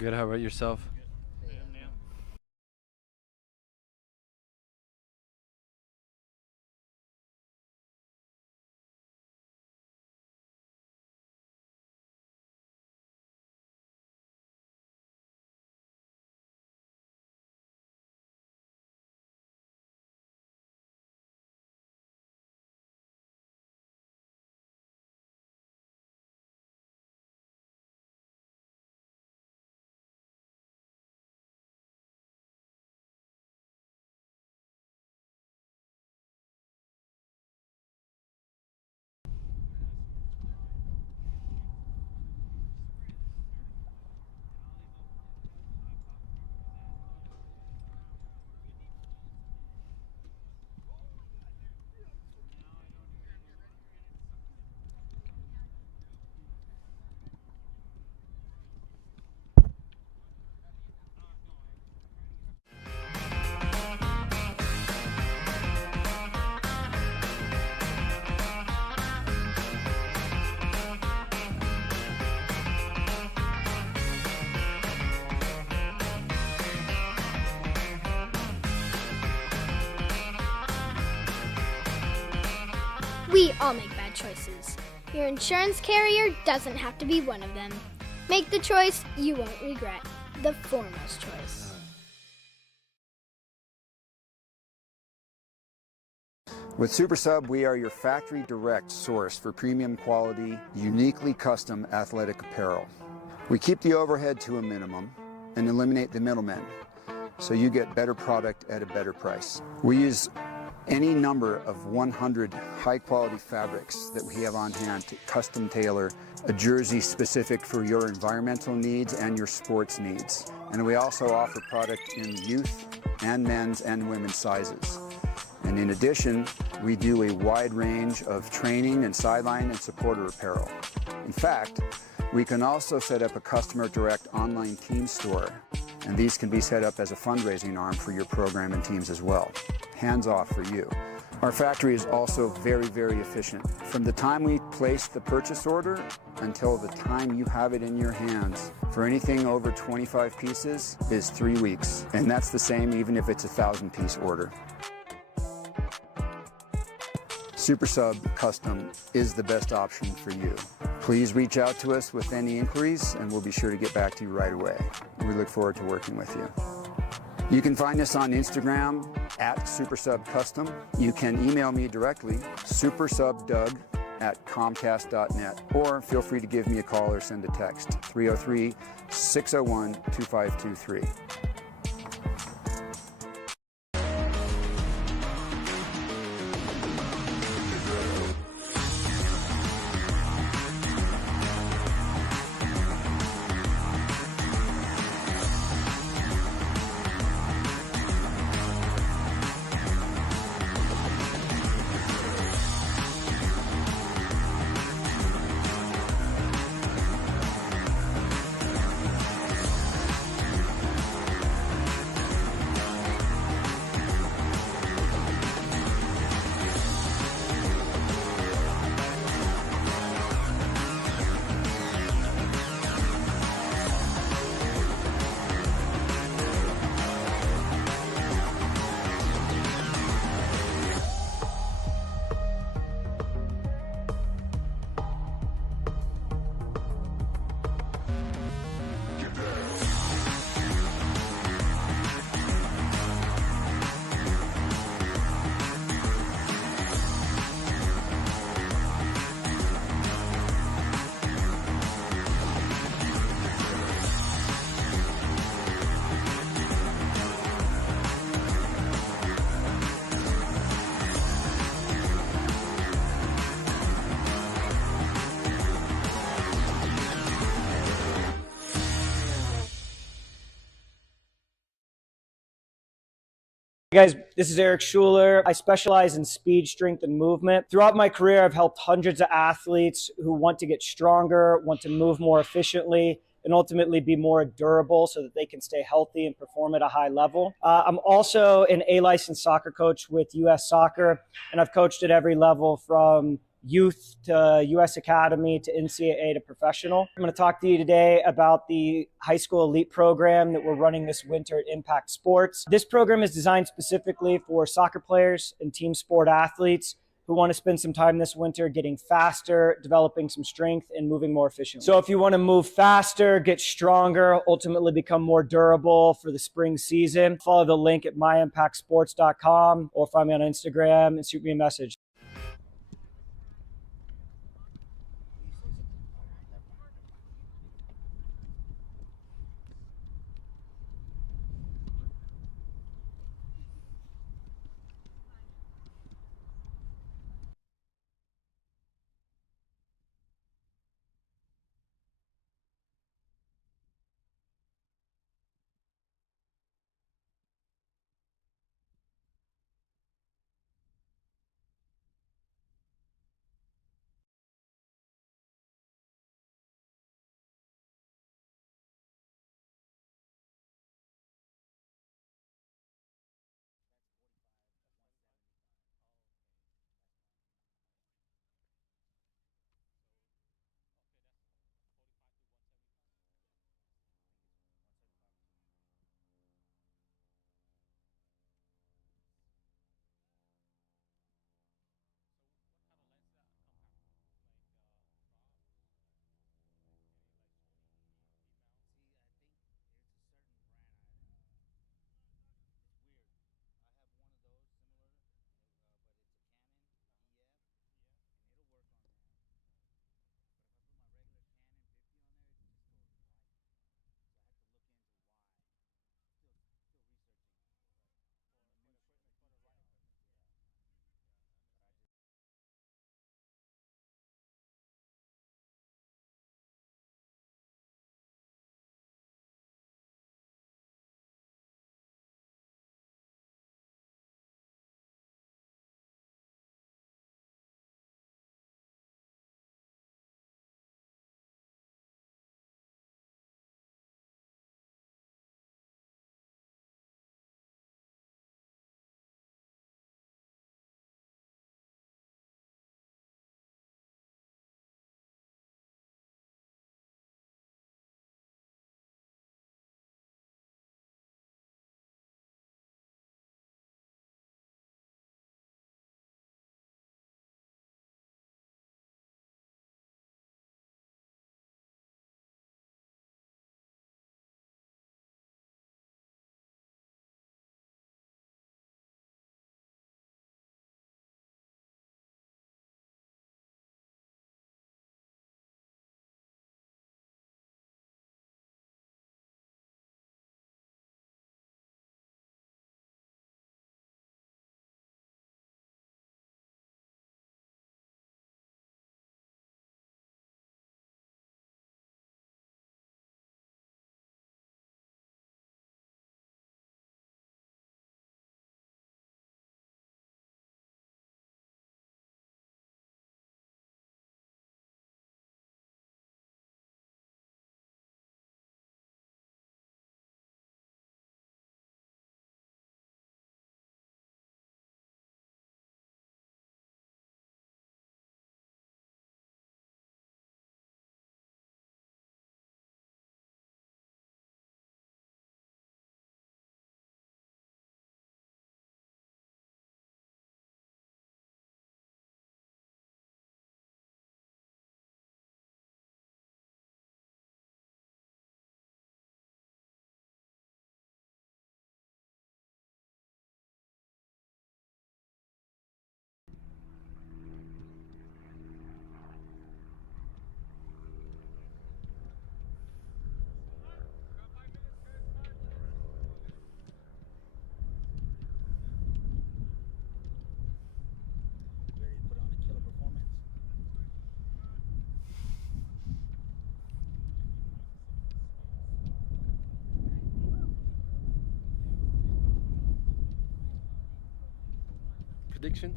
good. How about yourself? We all make bad choices. Your insurance carrier doesn't have to be one of them. Make the choice you won't regret. The foremost choice. With Supersub, we are your factory direct source for premium quality, uniquely custom athletic apparel. We keep the overhead to a minimum and eliminate the middlemen, so you get better product at a better price. We use any number of 100 high-quality fabrics that we have on hand to custom tailor a jersey specific for your environmental needs and your sports needs. And we also offer product in youth and men's and women's sizes. And in addition, we do a wide range of training and sideline and supporter apparel. In fact, we can also set up a customer direct online team store, and these can be set up as a fundraising arm for your program and teams as well. Hands off for you. Our factory is also very, very efficient. From the time we place the purchase order until the time you have it in your hands for anything over 25 pieces is 3 weeks. And that's the same even if it's a 1,000-piece order. Supersub Custom is the best option for you. Please reach out to us with any inquiries and we'll be sure to get back to you right away. We look forward to working with you. You can find us on Instagram at Supersub Custom. You can email me directly, supersubdoug@comcast.net, or feel free to give me a call or send a text, 303-601-2523. Hey guys, this is Eric Schuler. I specialize in speed, strength, and movement. Throughout my career, I've helped hundreds of athletes who want to get stronger, want to move more efficiently, and ultimately be more durable so that they can stay healthy and perform at a high level. I'm also an A-licensed soccer coach with U.S. Soccer, and I've coached at every level from youth to U.S. Academy to NCAA to professional. I'm going to talk to you today about the high school elite program that we're running this winter at Impact Sports. This program is designed specifically for soccer players and team sport athletes who want to spend some time this winter getting faster, developing some strength, and moving more efficiently. So if you want to move faster, get stronger, ultimately become more durable for the spring season, follow the link at myimpactsports.com or find me on Instagram and shoot me a message. Predictions?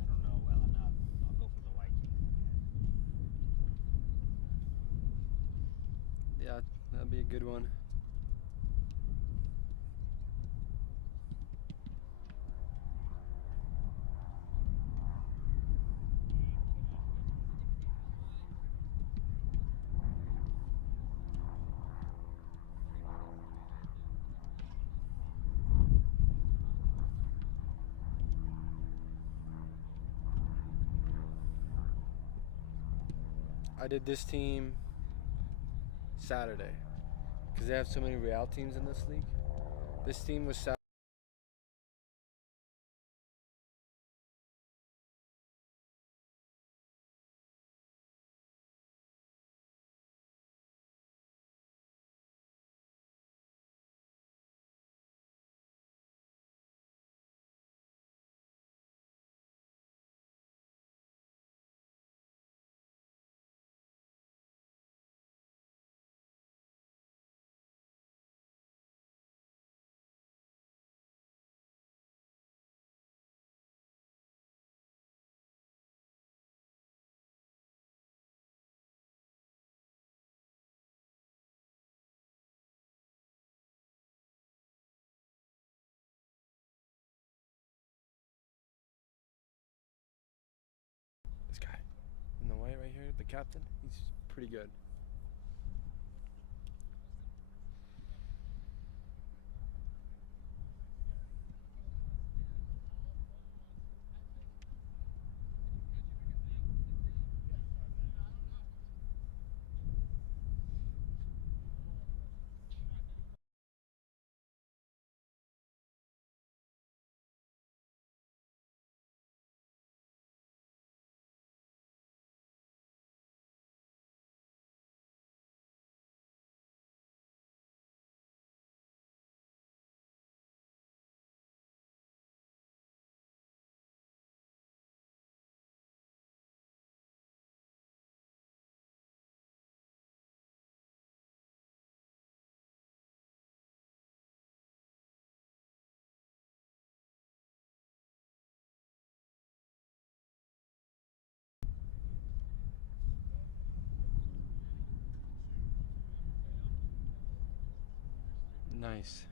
I don't know well enough. I'll go for the Vikings. Yeah, that'd be a good one. I did this team Saturday because they have so many Real teams in this league. This team was Saturday. This guy in the white right here, the captain, he's pretty good. Nice.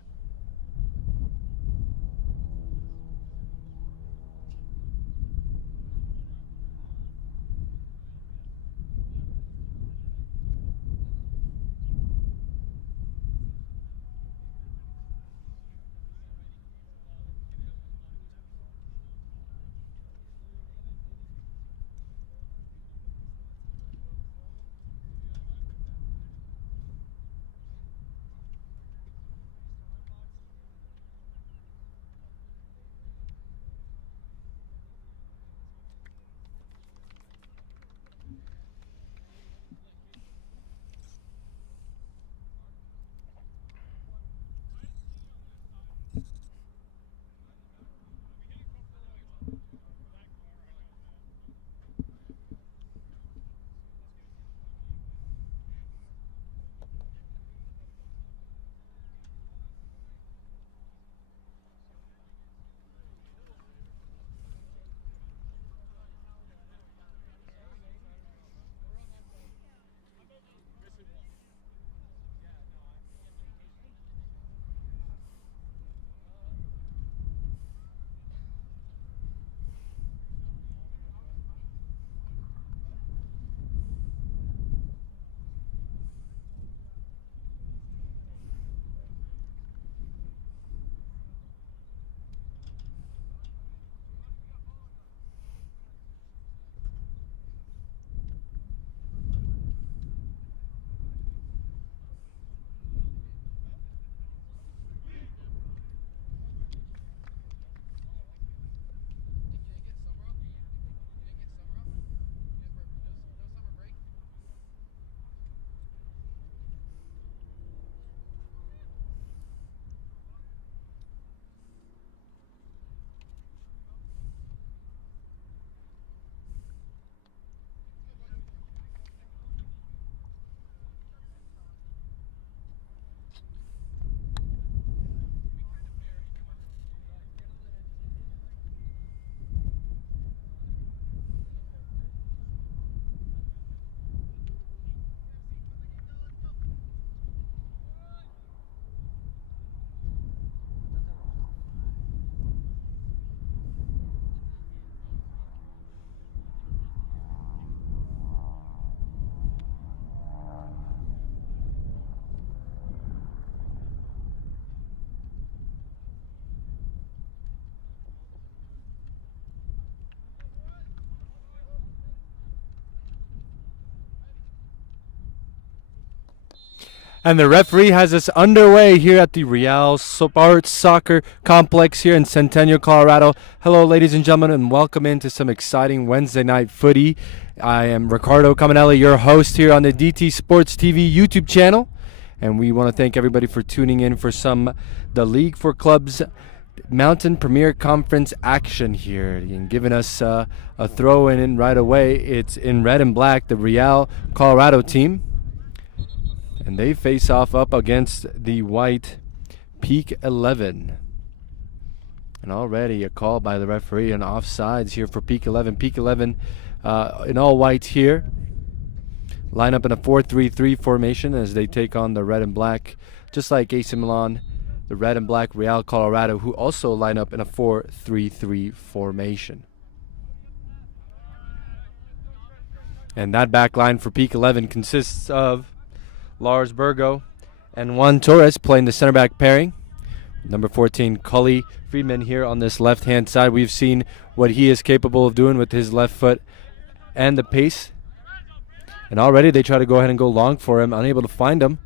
And the referee has us underway here at the Real Sports Soccer Complex here in Centennial, Colorado. Hello, ladies and gentlemen, and welcome into some exciting Wednesday night footy. I am Ricardo Caminelli, your host here on the DT Sports TV YouTube channel. And we want to thank everybody for tuning in for the League for Clubs Mountain Premier Conference action here and giving us a throw in right away. It's in red and black, the Real Colorado team. And they face off up against the white Peak 11. And already a call by the referee on offsides here for Peak 11. Peak 11 in all white here. Line up in a 4-3-3 formation as they take on the red and black, just like AC Milan, the red and black Real Colorado, who also line up in a 4-3-3 formation. And that back line for Peak 11 consists of Lars Burgo and Juan Torres playing the center back pairing. Number 14, Cully Friedman here on this left-hand side. We've seen what he is capable of doing with his left foot and the pace. And already they try to go ahead and go long for him, unable to find him.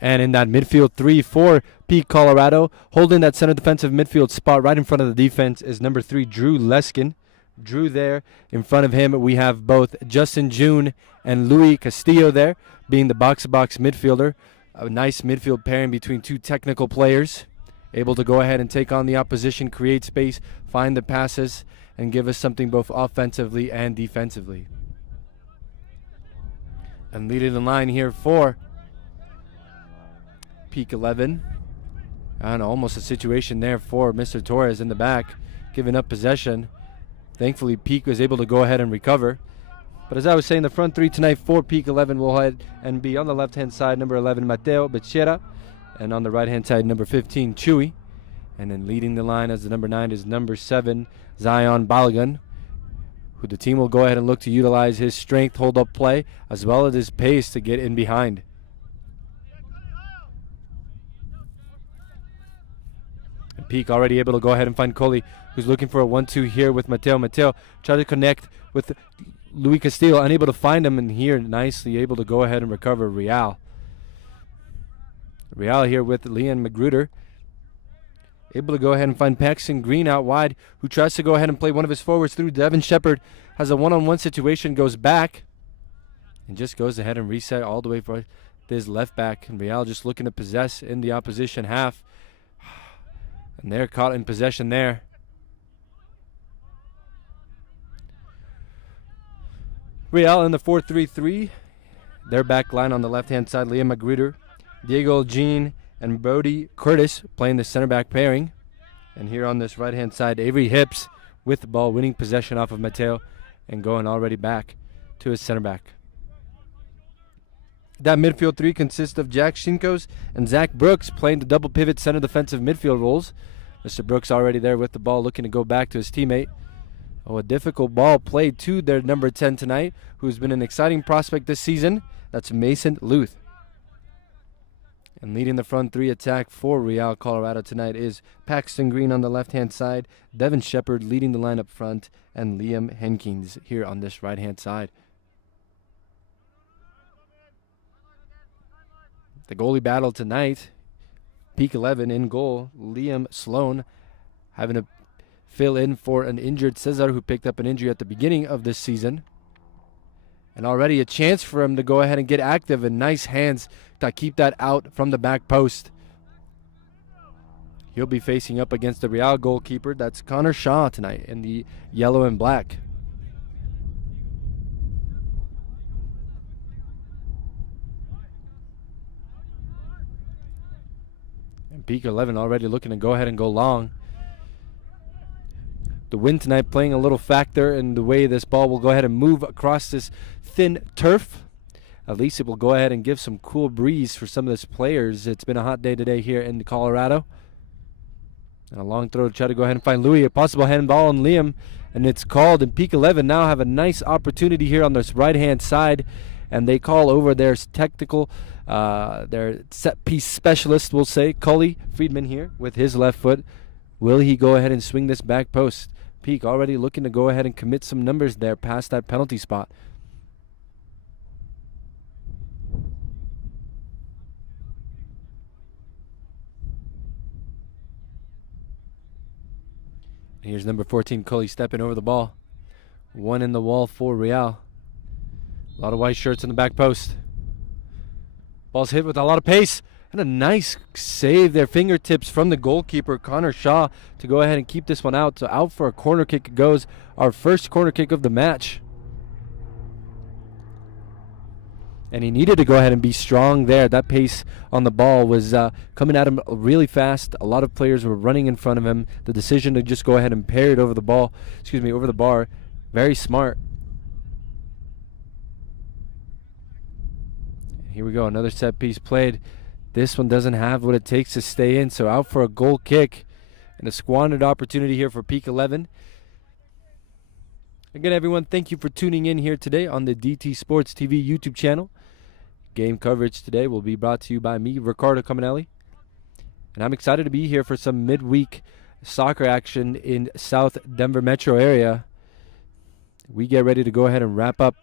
And in that midfield 3-4, Peak Colorado, holding that center defensive midfield spot right in front of the defense is number 3, Drew Leskin. Drew there. In front of him, we have both Justin June and Louis Castillo there, being the box-to-box midfielder. A nice midfield pairing between two technical players, able to go ahead and take on the opposition, create space, find the passes, and give us something both offensively and defensively. And leading the line here for Peak 11, and almost a situation there for Mr. Torres in the back, giving up possession. Thankfully, Peak was able to go ahead and recover. But as I was saying, the front three tonight for Peak 11 will head and be on the left-hand side, number 11, Mateo Becerra, and on the right-hand side, number 15, Chewy. And then leading the line as the number 9 is number 7, Zion Balogun, who the team will go ahead and look to utilize his strength, hold-up play, as well as his pace to get in behind. Peak already able to go ahead and find Coley, who's looking for a 1-2 here with Mateo. Mateo try to connect with Luis Castillo, unable to find him, and here nicely able to go ahead and recover Real. Real here with Leon Magruder, able to go ahead and find Paxton Green out wide, who tries to go ahead and play one of his forwards through. Devin Shepard has a one-on-one situation, goes back, and just goes ahead and reset all the way for his left back. And Real just looking to possess in the opposition half. And they're caught in possession there. Real in the 4-3-3. Their back line on the left-hand side, Liam Magruder, Diego Jean, and Brody Curtis playing the center back pairing. And here on this right-hand side, Avery Hips with the ball, winning possession off of Mateo and going already back to his center back. That midfield 3 consists of Jack Shinkos and Zach Brooks playing the double pivot center defensive midfield roles. Mr. Brooks already there with the ball, looking to go back to his teammate. Oh, a difficult ball played to their number 10 tonight, who's been an exciting prospect this season. That's Mason Luth. And leading the front 3 attack for Real Colorado tonight is Paxton Green on the left-hand side, Devin Shepard leading the line up front, and Liam Henkins here on this right-hand side. The goalie battle tonight, Peak 11 in goal, Liam Sloan having to fill in for an injured Cesar who picked up an injury at the beginning of this season. And already a chance for him to go ahead and get active, and nice hands to keep that out from the back post. He'll be facing up against the Real goalkeeper. That's Connor Shaw tonight in the yellow and black. Peak 11 already looking to go ahead and go long. The wind tonight playing a little factor in the way this ball will go ahead and move across this thin turf. At least it will go ahead and give some cool breeze for some of these players. It's been a hot day today here in Colorado. And a long throw to try to go ahead and find Louis. A possible handball on Liam, and it's called. And Peak 11 now have a nice opportunity here on this right-hand side. and they call over their technical, their set piece specialist, we'll say, Cully Friedman here with his left foot. Will he go ahead and swing this back post? Peak already looking to go ahead and commit some numbers there past that penalty spot. Here's number 14, Cully, stepping over the ball. One in the wall for Real. A lot of white shirts in the back post. Ball's hit with a lot of pace. And a nice save there. Fingertips from the goalkeeper, Connor Shaw, to go ahead and keep this one out. So out for a corner kick it goes. Our first corner kick of the match. And he needed to go ahead and be strong there. That pace on the ball was coming at him really fast. A lot of players were running in front of him. The decision to just go ahead and parry it over the ball, over the bar, very smart. Here we go, another set piece played. This one doesn't have what it takes to stay in, so out for a goal kick. And a squandered opportunity here for Peak 11. Again, everyone, thank you for tuning in here today on the DT Sports TV YouTube channel. Game coverage today will be brought to you by me, Ricardo Caminelli. And I'm excited to be here for some midweek soccer action in South Denver metro area. We get ready to go ahead and wrap up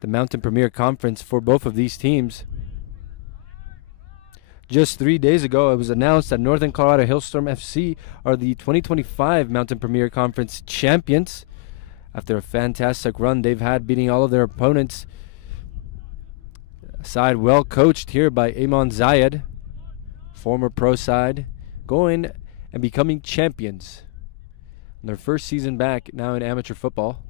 the Mountain Premier Conference for both of these teams. Just 3 days ago, it was announced that Northern Colorado Hailstorm FC are the 2025 Mountain Premier Conference champions. After a fantastic run they've had, beating all of their opponents. A side well coached here by Amon Zayed, former pro side, going and becoming champions in their first season back now in amateur football.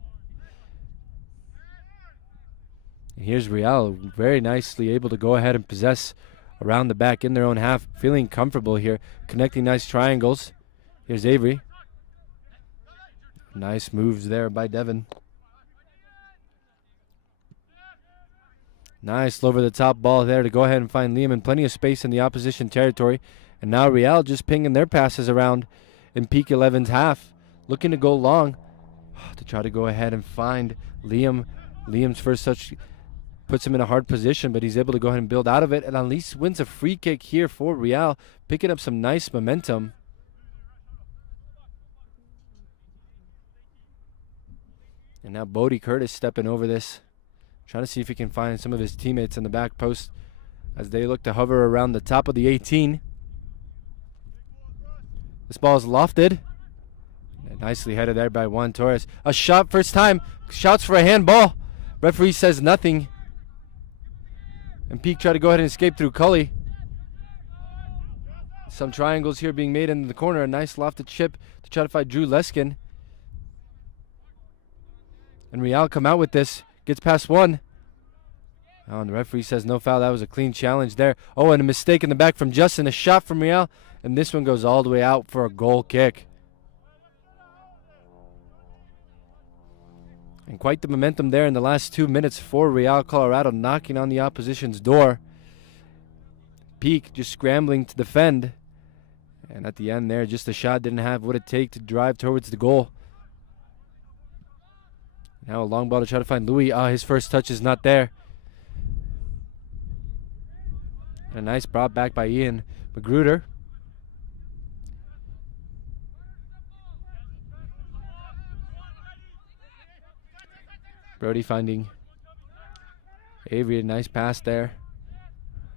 And here's Real, very nicely able to go ahead and possess around the back in their own half, feeling comfortable here, connecting nice triangles. Here's Avery. Nice moves there by Devin. Nice over the top ball there to go ahead and find Liam, and plenty of space in the opposition territory. And now Real just pinging their passes around in Peak 11's half, looking to go long to try to go ahead and find Liam. Liam's first touch puts him in a hard position, but he's able to go ahead and build out of it, and at least wins a free kick here for Real, picking up some nice momentum. And now Bodie Curtis stepping over this, trying to see if he can find some of his teammates in the back post as they look to hover around the top of the 18. This ball is lofted. And nicely headed there by Juan Torres. A shot, first time. Shouts for a handball. Referee says nothing. And Peak try to go ahead and escape through Cully. Some triangles here being made in the corner. A nice lofted chip to try to find Drew Leskin. And Real come out with this. Gets past one. Oh, and the referee says no foul. That was a clean challenge there. Oh, and a mistake in the back from Justin. A shot from Real. And this one goes all the way out for a goal kick. And quite the momentum there in the last 2 minutes for Real Colorado, knocking on the opposition's door. Peak just scrambling to defend. And at the end there, just the shot didn't have what it takes to drive towards the goal. Now a long ball to try to find Louis. His first touch is not there. And a nice brought back by Ian Magruder. Brody finding Avery, a nice pass there.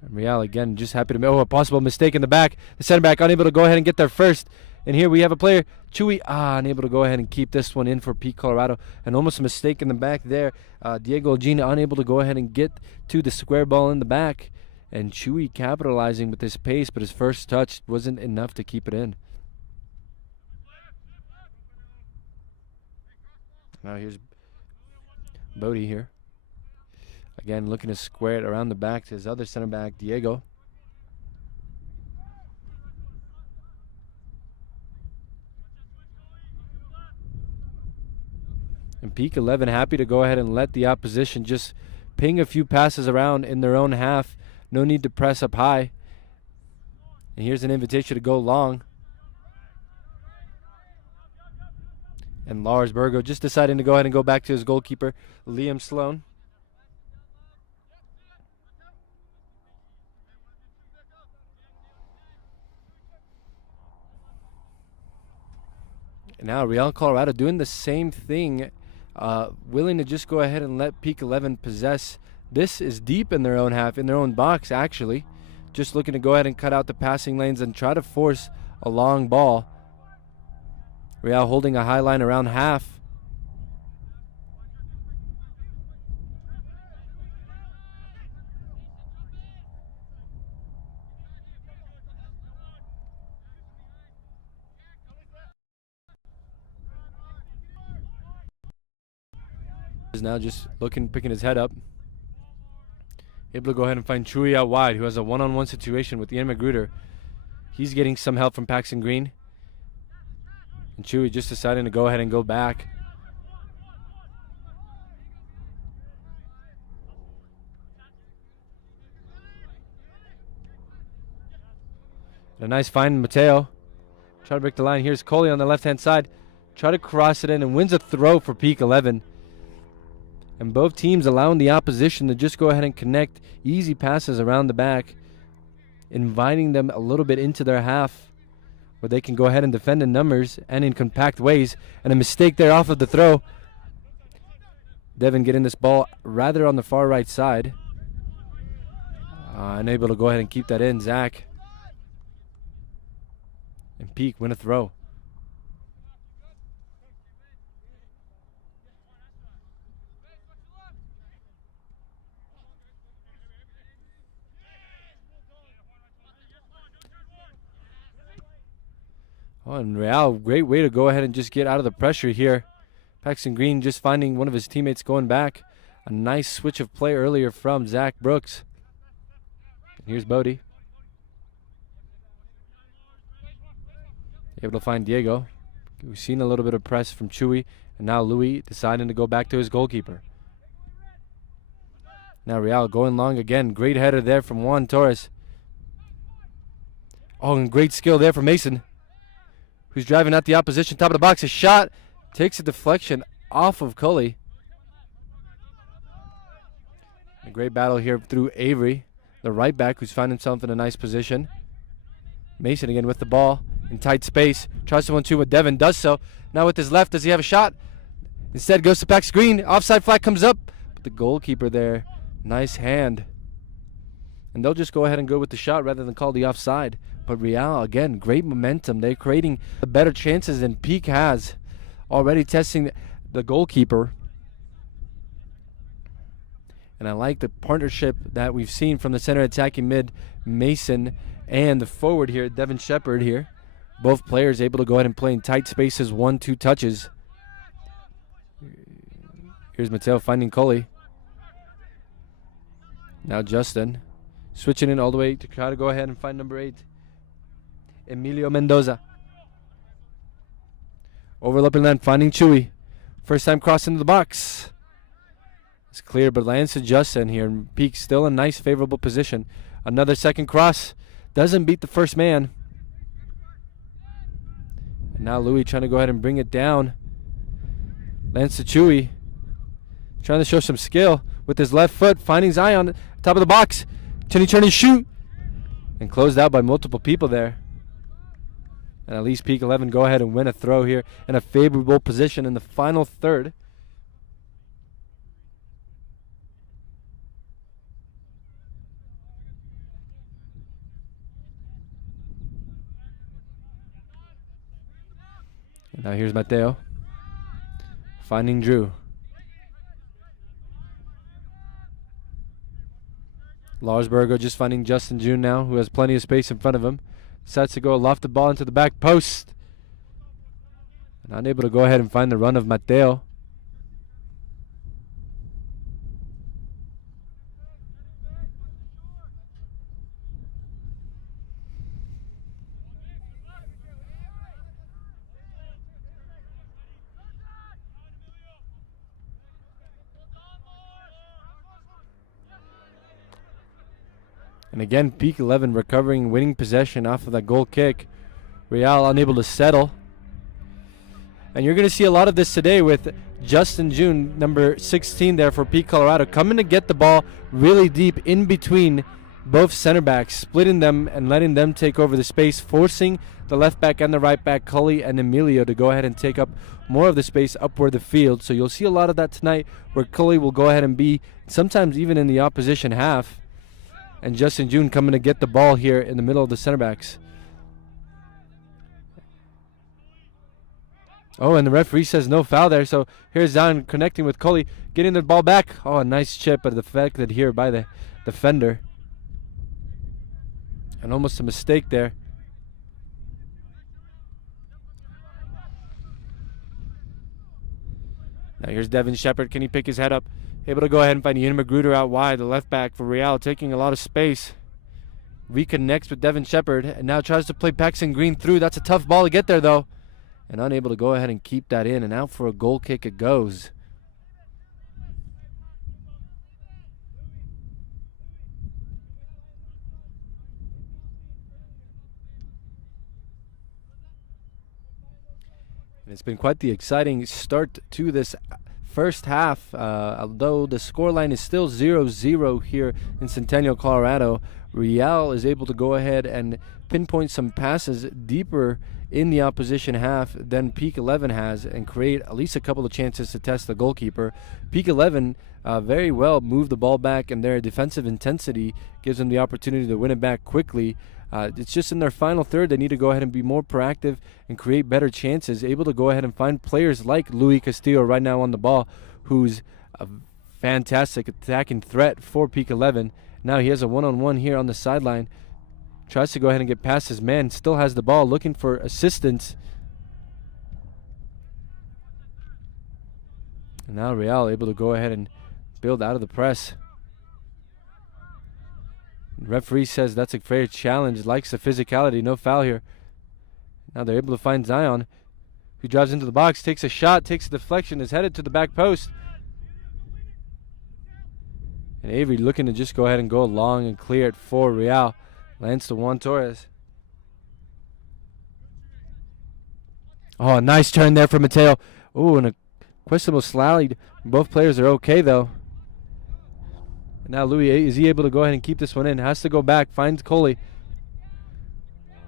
And Real again just happy to a possible mistake in the back. The center back unable to go ahead and get there first. And here we have a player, Chewy, unable to go ahead and keep this one in for Peak Colorado. And almost a mistake in the back there. Diego Gina unable to go ahead and get to the square ball in the back. And Chewy capitalizing with his pace, but his first touch wasn't enough to keep it in. Now here's Bodie here. Again, looking to square it around the back to his other center back, Diego. And Peak 11 happy to go ahead and let the opposition just ping a few passes around in their own half. No need to press up high. And here's an invitation to go long. And Lars Burgo just deciding to go ahead and go back to his goalkeeper, Liam Sloan. And now Real Colorado doing the same thing, willing to just go ahead and let Peak 11 possess. This is deep in their own half, in their own box actually. Just looking to go ahead and cut out the passing lanes and try to force a long ball. Real holding a high line around half. Is now just looking, picking his head up. Able to go ahead and find Chewy out wide, who has a one-on-one situation with Ian Magruder. He's getting some help from Paxton Green. And Chewy just deciding to go ahead and go back. And a nice find, Mateo. Try to break the line. Here's Coley on the left-hand side. Try to cross it in and wins a throw for Peak 11. And both teams allowing the opposition to just go ahead and connect easy passes around the back, inviting them a little bit into their half where they can go ahead and defend in numbers and in compact ways. And a mistake there off of the throw. Devin getting this ball rather on the far right side. Unable to go ahead and keep that in. Zach. And Peak win a throw. Oh, and Real, great way to go ahead and just get out of the pressure here. Paxton Green just finding one of his teammates going back. A nice switch of play earlier from Zach Brooks. And here's Bodie. Able to find Diego. We've seen a little bit of press from Chewy. And now Louis deciding to go back to his goalkeeper. Now Real going long again. Great header there from Juan Torres. Oh, and great skill there from Mason, who's driving at the opposition. Top of the box, a shot. Takes a deflection off of Cully. A great battle here through Avery, the right back, who's found himself in a nice position. Mason again with the ball in tight space. Tries to 1-2 with Devin, does so. Now with his left, does he have a shot? Instead goes to Pax Green. Offside flag comes up. But the goalkeeper there, nice hand. And they'll just go ahead and go with the shot rather than call the offside. But Real, again, great momentum. They're creating better chances than Peak has. Already testing the goalkeeper. And I like the partnership that we've seen from the center attacking mid, Mason, and the forward here, Devin Shepard here. Both players able to go ahead and play in tight spaces, 1-2 touches. Here's Mateo finding Coley. Now Justin switching in all the way to try to go ahead and find number 8. Emilio Mendoza. Overlapping land, finding Chewy. First time crossing the box. It's clear, but lands to Justin here. And Peak still in nice, favorable position. Another second cross. Doesn't beat the first man. And now Louis trying to go ahead and bring it down. Lands to Chewy. Trying to show some skill with his left foot. Finding Zion, top of the box. Turn and shoot. And closed out by multiple people there. And at least Peak 11 go ahead and win a throw here in a favorable position in the final third. And now here's Mateo finding Drew. Larsberger just finding Justin June now, who has plenty of space in front of him. Decides to go loft the ball into the back post. And unable to go ahead and find the run of Mateo. And again, Peak 11 recovering, winning possession off of that goal kick. Real unable to settle. And you're going to see a lot of this today with Justin June, number 16 there for Peak Colorado, coming to get the ball really deep in between both center backs, splitting them and letting them take over the space, forcing the left back and the right back, Cully and Emilio, to go ahead and take up more of the space upward the field. So you'll see a lot of that tonight, where Cully will go ahead and be sometimes even in the opposition half, and Justin June coming to get the ball here in the middle of the center backs. Oh, and the referee says no foul there. So here's Zion connecting with Cully, getting the ball back. Oh, a nice chip, but deflected here by the defender. And almost a mistake there. Now here's Devin Shepard. Can he pick his head up? Able to go ahead and find Ian Magruder out wide, the left back for Real, taking a lot of space. Reconnects with Devin Shepard and now tries to play Paxton Green through. That's a tough ball to get there, though. And unable to go ahead and keep that in, and out for a goal kick it goes. And it's been quite the exciting start to this first half, although the scoreline is still 0-0 here in Centennial, Colorado. Real is able to go ahead and pinpoint some passes deeper in the opposition half than Peak 11 has, and create at least a couple of chances to test the goalkeeper. Peak 11 very well moved the ball back, and their defensive intensity gives them the opportunity to win it back quickly. It's just in their final third they need to go ahead and be more proactive and create better chances, able to go ahead and find players like Louis Castillo right now on the ball, who's a fantastic attacking threat for Peak 11. Now he has a one-on-one here on the sideline. Tries to go ahead and get past his man. Still has the ball, looking for assistance. And now Real able to go ahead and build out of the press. The referee says that's a fair challenge. Likes the physicality. No foul here. Now they're able to find Zion, who drives into the box, takes a shot, takes a deflection, is headed to the back post. And Avery looking to just go ahead and go long and clear it for Real. Lands to Juan Torres. Oh, a nice turn there for Mateo. Oh, and a questionable slide. Both players are okay, though. And now Louis, is he able to go ahead and keep this one in? Has to go back, finds Coley.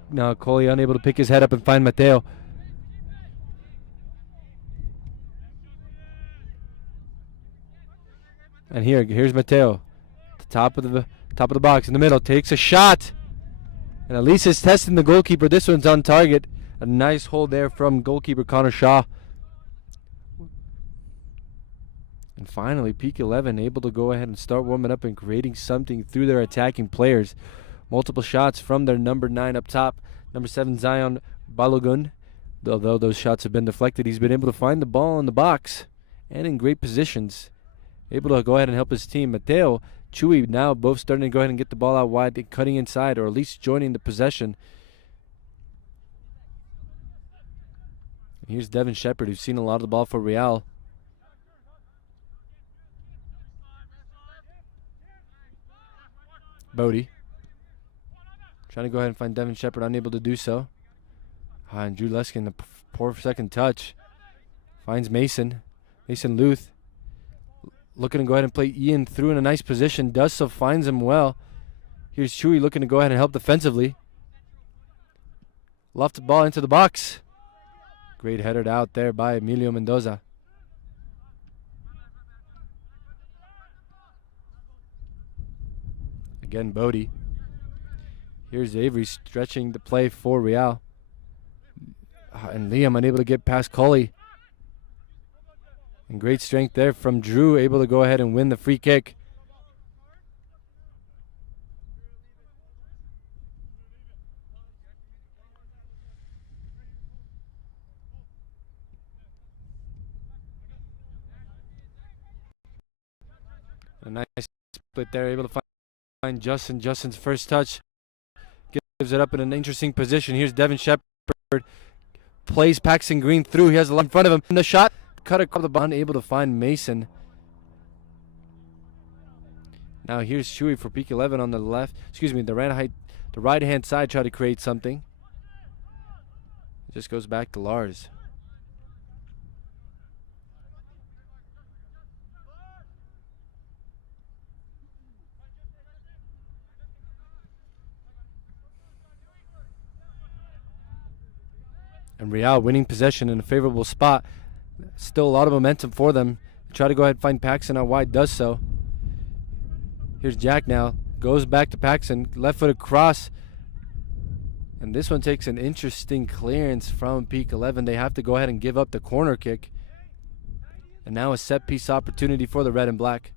Now Coley unable to pick his head up and find Mateo. And here's Mateo. The top of the box in the middle, takes a shot. And Elise is testing the goalkeeper. This one's on target. A nice hold there from goalkeeper Connor Shaw. And finally, Peak 11 able to go ahead and start warming up and creating something through their attacking players. Multiple shots from their number 9 up top. Number 7, Zion Balogun. Although those shots have been deflected, he's been able to find the ball in the box and in great positions. Able to go ahead and help his team. Mateo, Chewy now both starting to go ahead and get the ball out wide and cutting inside, or at least joining the possession. And here's Devin Shepard, who's seen a lot of the ball for Real. Bodie trying to go ahead and find Devin Shepard, unable to do so. And Drew Leskin, the poor second touch. Finds Mason Luth. Looking to go ahead and play Ian through in a nice position. Does so, finds him well. Here's Chewy looking to go ahead and help defensively. Lofted the ball into the box. Great headered out there by Emilio Mendoza. Again, Bodie. Here's Avery stretching the play for Real. And Liam unable to get past Coley. And great strength there from Drew, able to go ahead and win the free kick. A nice split there, able to find Justin. Justin's first touch gives it up in an interesting position. Here's Devin Shepard. Plays Paxton Green through. He has the line in front of him. And the shot cut across the ball, able to find Mason. Now here's Chewy for Peak 11 on the left. The right hand side, try to create something. It just goes back to Lars. And Real winning possession in a favorable spot. Still a lot of momentum for them. Try to go ahead and find Paxson out wide, does so. Here's Jack now. Goes back to Paxson. Left footed cross. And this one takes an interesting clearance from Peak 11. They have to go ahead and give up the corner kick. And now a set piece opportunity for the red and black.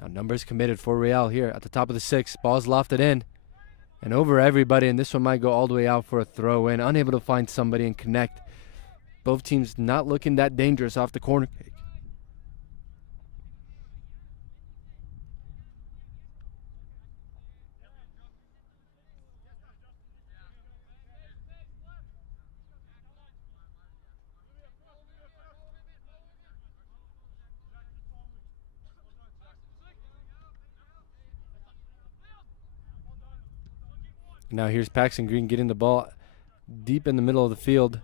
Now numbers committed for Real here at the top of the 6th. Ball's lofted in and over everybody, and this one might go all the way out for a throw in. Unable to find somebody and connect. Both teams not looking that dangerous off the corner kick. Now here's Paxton Green getting the ball deep in the middle of the field.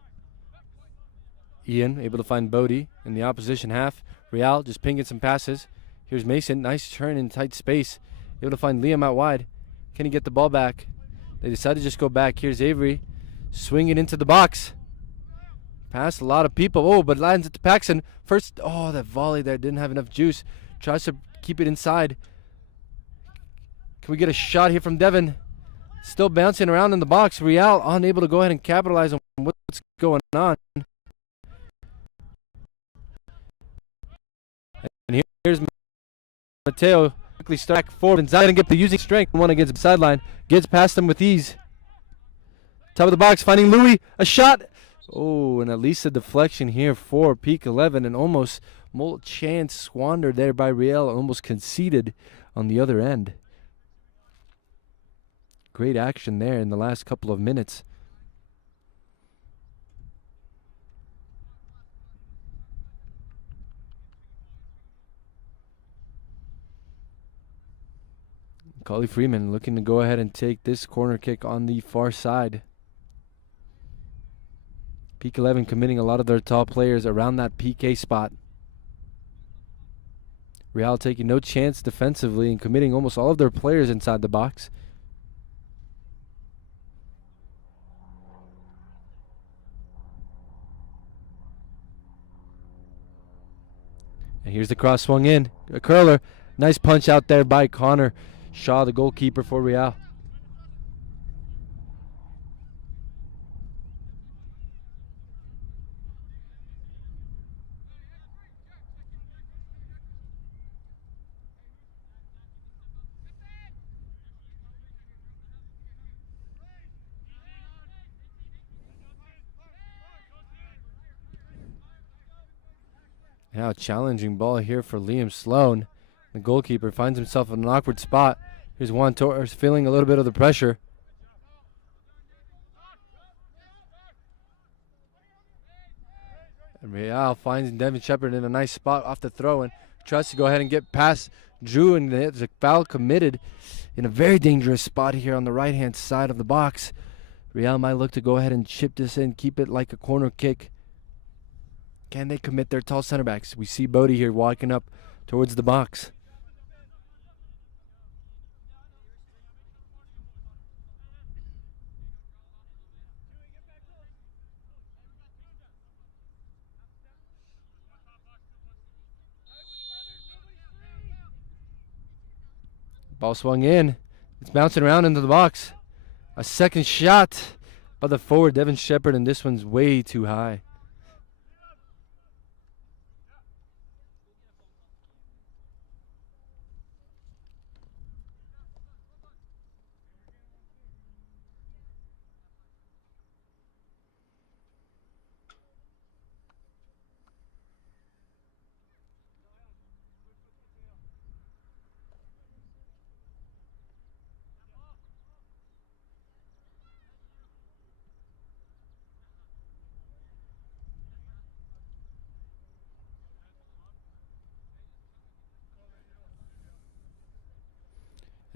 Ian able to find Bodie in the opposition half. Real just pinging some passes. Here's Mason, nice turn in tight space. Able to find Liam out wide. Can he get the ball back? They decide to just go back. Here's Avery swinging into the box. Past a lot of people. Oh, but lands it to Paxton. First, oh, that volley there didn't have enough juice. Tries to keep it inside. Can we get a shot here from Devin? Still bouncing around in the box. Real unable to go ahead and capitalize on what's going on. And here's Mateo quickly back forward and Zion get the using strength. One against the sideline. Gets past him with ease. Top of the box, finding Louis. A shot. Oh, and at least a deflection here for Peak 11. And almost chance squandered there by Real. Almost conceded on the other end. Great action there in the last couple of minutes. Collie Freeman looking to go ahead and take this corner kick on the far side. Peak 11 committing a lot of their top players around that PK spot. Real taking no chance defensively and committing almost all of their players inside the box. And here's the cross swung in. A curler. Nice punch out there by Connor Shaw, the goalkeeper for Real. Now a challenging ball here for Liam Sloan. The goalkeeper finds himself in an awkward spot. Here's Juan Torres feeling a little bit of the pressure. And Real finds Devin Shepard in a nice spot off the throw and tries to go ahead and get past Drew, and there's a foul committed in a very dangerous spot here on the right-hand side of the box. Real might look to go ahead and chip this in, keep it like a corner kick. Can they commit their tall center backs? We see Bodie here walking up towards the box. Ball swung in. It's bouncing around into the box. A second shot by the forward, Devin Shepard, and this one's way too high.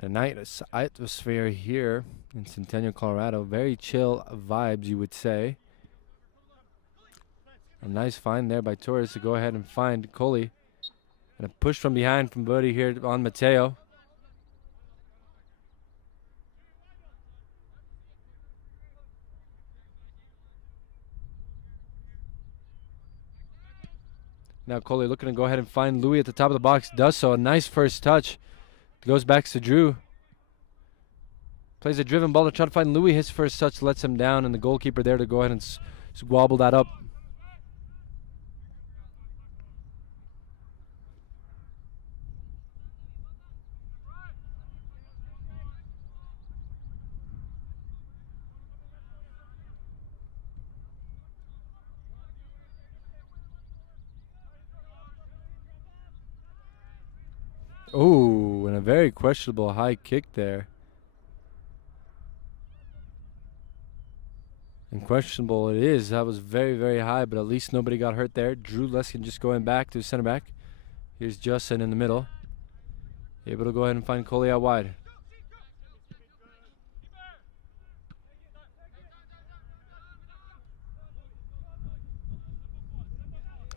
A nice atmosphere here in Centennial, Colorado. Very chill vibes, you would say. A nice find there by Torres to go ahead and find Coley. And a push from behind from Bodie here on Mateo. Now Coley looking to go ahead and find Louis at the top of the box. Does so. A nice first touch. Goes back to Drew. Plays a driven ball to try to find Louis. His first touch lets him down, and the goalkeeper there to go ahead and squabble that up. Oh, and a very questionable high kick there. And questionable it is. That was very, very high, but at least nobody got hurt there. Drew Leskin just going back to center back. Here's Justin in the middle. Able to go ahead and find Coley out wide.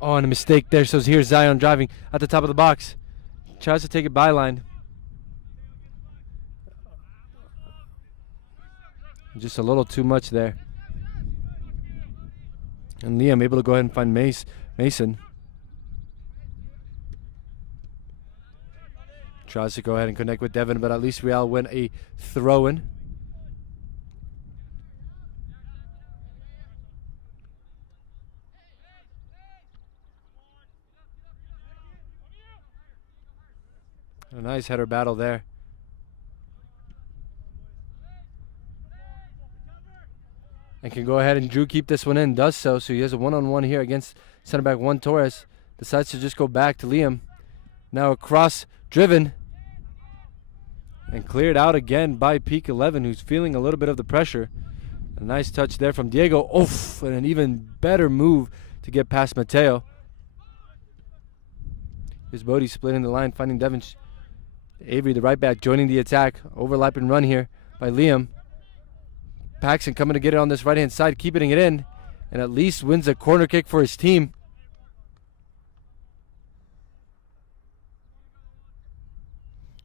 Oh, and a mistake there. So here's Zion driving at the top of the box. Tries to take it byline. Just a little too much there. And Liam able to go ahead and find Mason. Tries to go ahead and connect with Devin, but at least Real win a throw-in. A nice header battle there. And can go ahead and Drew keep this one in. Does so. So he has a one-on-one here against center back Juan Torres. Decides to just go back to Liam. Now across, driven. And cleared out again by Peak 11, who's feeling a little bit of the pressure. A nice touch there from Diego. Oof, and an even better move to get past Mateo. Here's Bodie splitting the line, finding Devin. Avery, the right back, joining the attack. Overlap and run here by Liam. Paxson coming to get it on this right-hand side, keeping it in, and at least wins a corner kick for his team.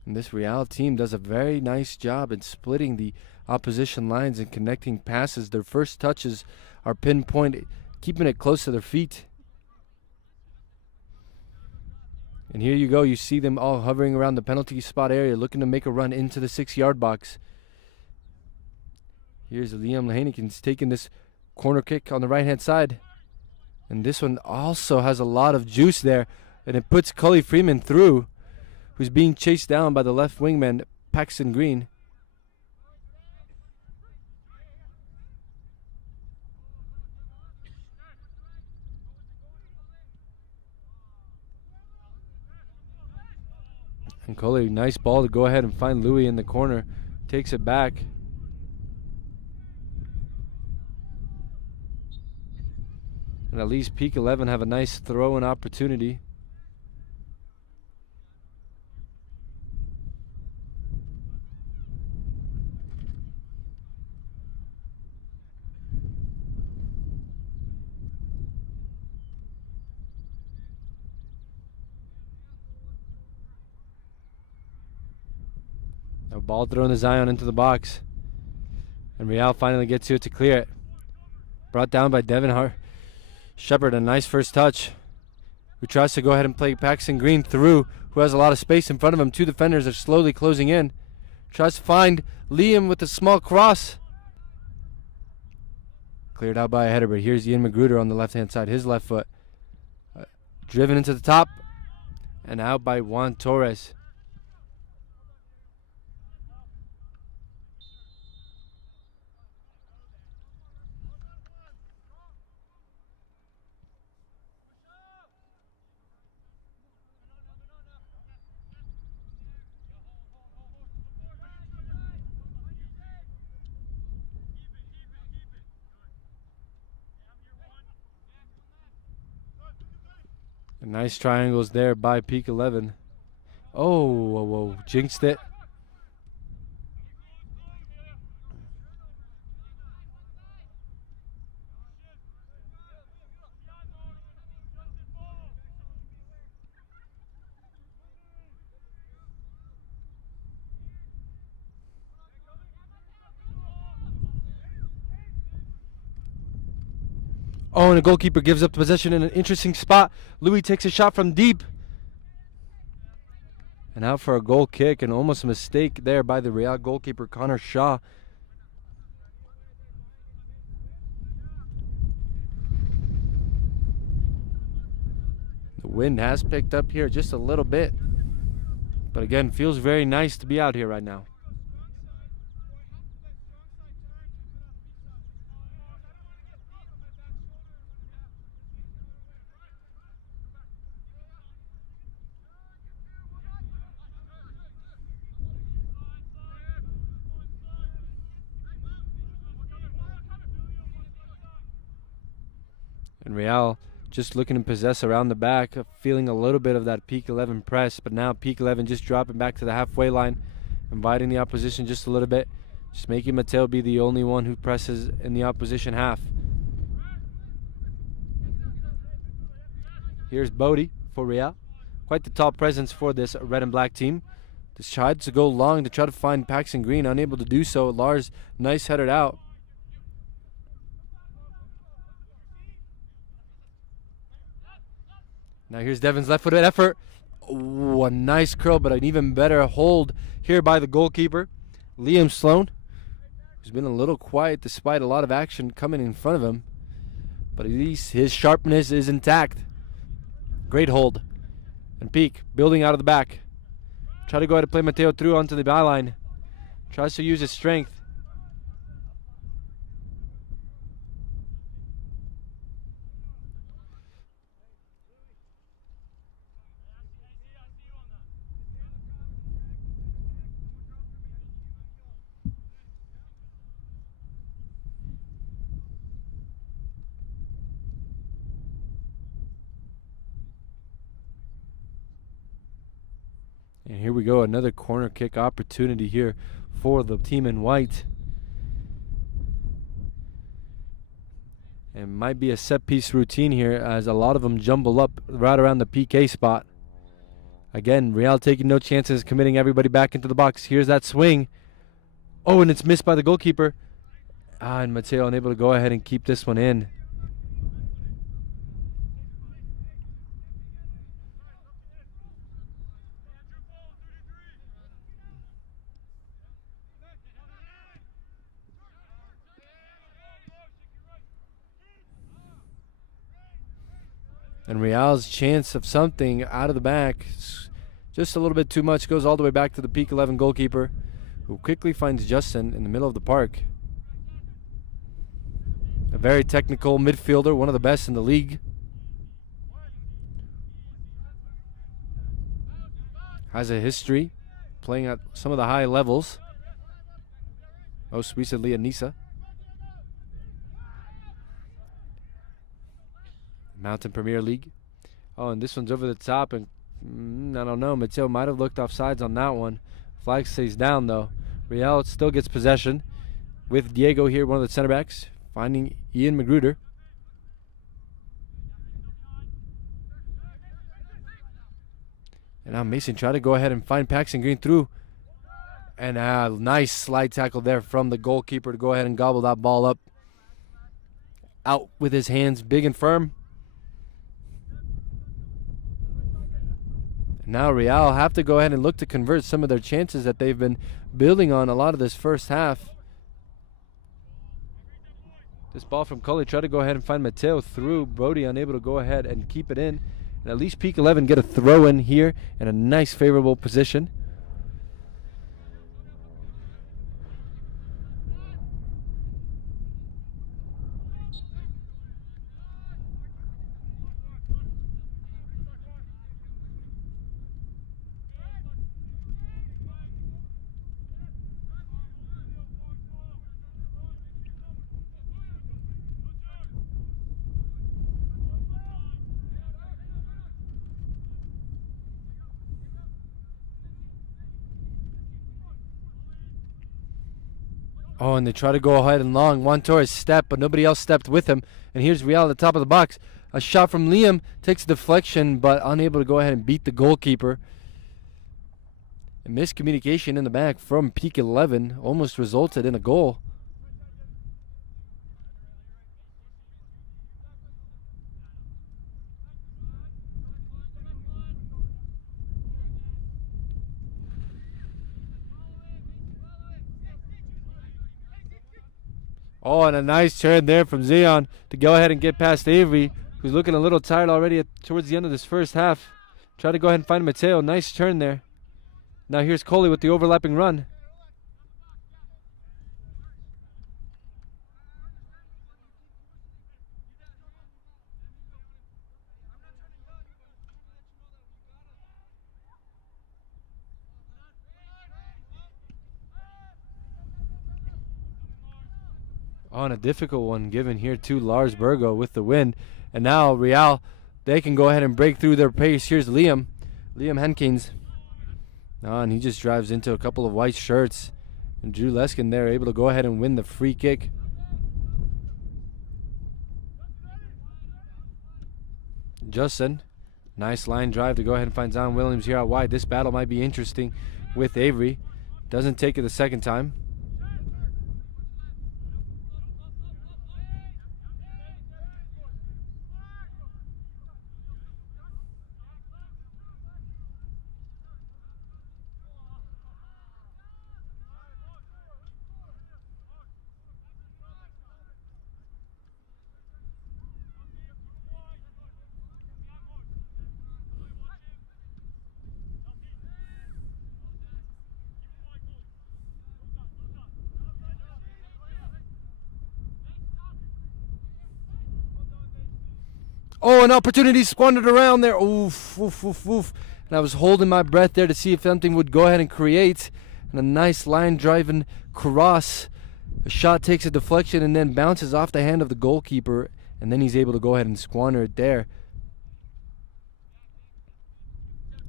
And this Real team does a very nice job in splitting the opposition lines and connecting passes. Their first touches are pinpoint, keeping it close to their feet. And here you go, you see them all hovering around the penalty spot area, looking to make a run into the 6-yard box. Here's Liam Lahanekins taking this corner kick on the right-hand side. And this one also has a lot of juice there. And it puts Cully Freeman through, who's being chased down by the left wingman, Paxton Green. And Cully, nice ball to go ahead and find Louis in the corner. Takes it back. And at least Peak 11 have a nice throw-in opportunity. A ball thrown to Zion into the box. And Real finally gets to it to clear it. Brought down by Devin Shepard, a nice first touch. Who tries to go ahead and play Paxton Green through, who has a lot of space in front of him. Two defenders are slowly closing in. Tries to find Liam with a small cross. Cleared out by a header, but here's Ian Magruder on the left-hand side, his left foot. Driven into the top, and out by Juan Torres. Nice triangles there by Peak 11. Oh, whoa, jinxed it. Oh, and the goalkeeper gives up the possession in an interesting spot. Louis takes a shot from deep. And out for a goal kick, and almost a mistake there by the Real goalkeeper, Connor Shaw. The wind has picked up here just a little bit. But again, feels very nice to be out here right now. And Real just looking to possess around the back, feeling a little bit of that peak 11 press, but now peak 11 just dropping back to the halfway line, inviting the opposition just a little bit, just making Mateo be the only one who presses in the opposition half. Here's Bodie for Real. Quite the tall presence for this red and black team. Just tried to go long to try to find Paxton Green, unable to do so. Lars, nice headed out. Now here's Devin's left-footed effort. Ooh, a nice curl, but an even better hold here by the goalkeeper, Liam Sloan, who's been a little quiet despite a lot of action coming in front of him. But at least his sharpness is intact. Great hold. And Peak building out of the back. Try to go ahead and play Mateo through onto the byline. Tries to use his strength. And here we go, another corner kick opportunity here for the team in white. And might be a set piece routine here as a lot of them jumble up right around the PK spot. Again, Real taking no chances, committing everybody back into the box. Here's that swing. Oh, and it's missed by the goalkeeper. And Mateo unable to go ahead and keep this one in. And Real's chance of something out of the back, just a little bit too much, goes all the way back to the peak 11 goalkeeper, who quickly finds Justin in the middle of the park. A very technical midfielder, one of the best in the league. Has a history playing at some of the high levels, most recently at Niza. Mountain Premier League. Oh, and this one's over the top, and I don't know. Mateo might have looked offsides on that one. Flag stays down, though. Real still gets possession with Diego here, one of the center backs, finding Ian Magruder. And now Mason try to go ahead and find Paxton Green through. And a nice slide tackle there from the goalkeeper to go ahead and gobble that ball up. Out with his hands big and firm. Now Real have to go ahead and look to convert some of their chances that they've been building on a lot of this first half. This ball from Cully, try to go ahead and find Mateo through. Brody unable to go ahead and keep it in. And at least peak 11 get a throw in here in a nice favorable position. Oh, and they try to go ahead and long. Juan Torres stepped, but nobody else stepped with him. And here's Real at the top of the box. A shot from Liam, takes a deflection, but unable to go ahead and beat the goalkeeper. A miscommunication in the back from peak 11 almost resulted in a goal. Oh, and a nice turn there from Zion to go ahead and get past Avery, who's looking a little tired already towards the end of this first half. Try to go ahead and find Mateo. Nice turn there. Now here's Coley with the overlapping run. On a difficult one given here to Lars Burgo with the win. And now Real, they can go ahead and break through their pace. Here's Liam Henkins. And he just drives into a couple of white shirts. And Drew Leskin there able to go ahead and win the free kick. Justin, nice line drive to go ahead and find Zion Williams here out wide. This battle might be interesting with Avery. Doesn't take it the second time. Oh, an opportunity squandered around there. Oof, oof, oof, oof. And I was holding my breath there to see if something would go ahead and create. And a nice line driving cross. A shot takes a deflection and then bounces off the hand of the goalkeeper. And then he's able to go ahead and squander it there.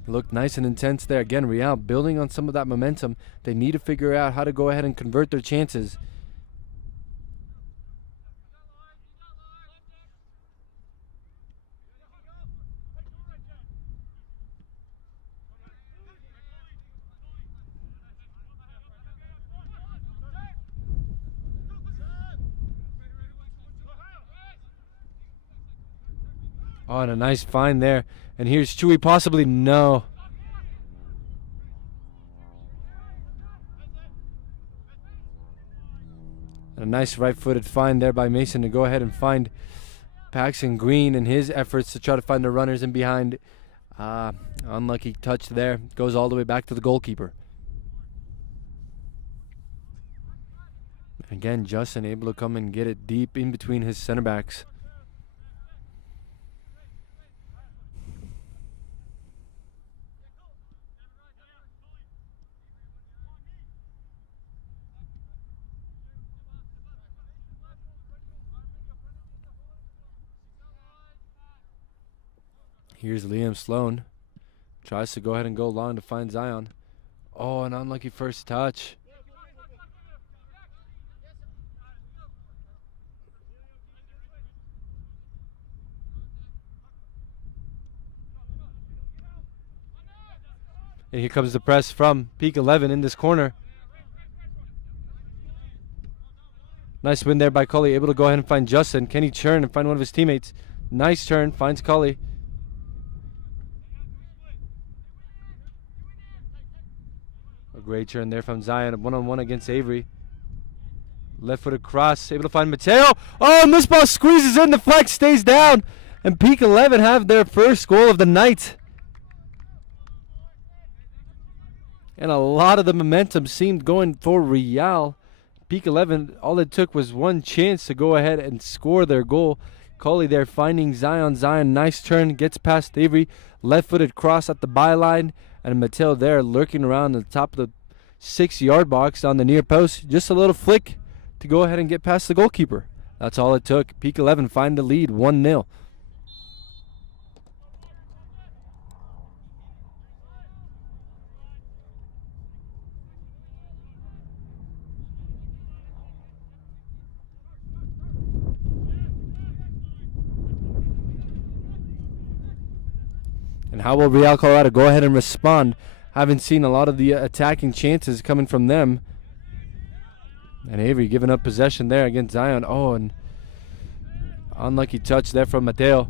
It looked nice and intense there. Again, Real building on some of that momentum. They need to figure out how to go ahead and convert their chances. Oh, and a nice find there. And here's Chewy, possibly no. And a nice right-footed find there by Mason to go ahead and find Paxton Green in his efforts to try to find the runners in behind. Unlucky touch there. Goes all the way back to the goalkeeper. Again, Justin able to come and get it deep in between his center backs. Here's Liam Sloan. Tries to go ahead and go long to find Zion. Oh, an unlucky first touch. And here comes the press from Peak 11 in this corner. Nice win there by Cully. Able to go ahead and find Justin. Can he churn and find one of his teammates? Nice turn. Finds Cully. A great turn there from Zion. A one-on-one against Avery. Left-footed cross. Able to find Mateo. Oh, and this ball squeezes in. The flag stays down. And Peak 11 have their first goal of the night. And a lot of the momentum seemed going for Real. Peak 11, all it took was one chance to go ahead and score their goal. Coley there finding Zion. Zion, nice turn, gets past Avery. Left-footed cross at the byline. And Mateo there lurking around the top of the 6-yard box on the near post. Just a little flick to go ahead and get past the goalkeeper. That's all it took. Peak 11 find the lead, 1-0. And how will Real Colorado go ahead and respond? Haven't seen a lot of the attacking chances coming from them. And Avery giving up possession there against Zion. Oh, and unlucky touch there from Mateo.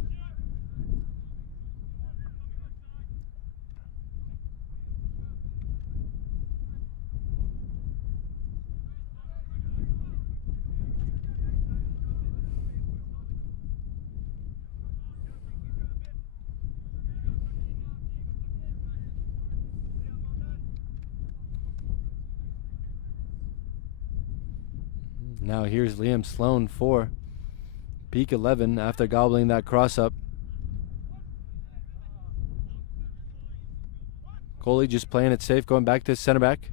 Now here's Liam Sloan for Peak 11 after gobbling that cross up. Coley just playing it safe, going back to his center back.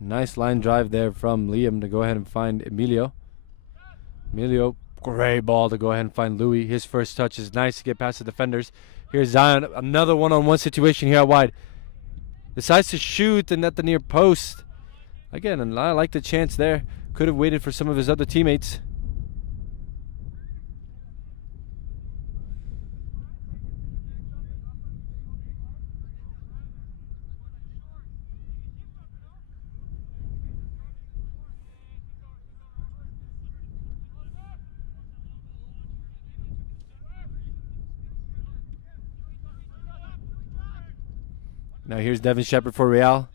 Nice line drive there from Liam to go ahead and find Emilio. Emilio, great ball to go ahead and find Louis. His first touch is nice to get past the defenders. Here's Zion, another one-on-one situation here out wide. Decides to shoot and at the near post. Again, and I like the chance there. Could have waited for some of his other teammates. Now here's Devin Shepard for Real.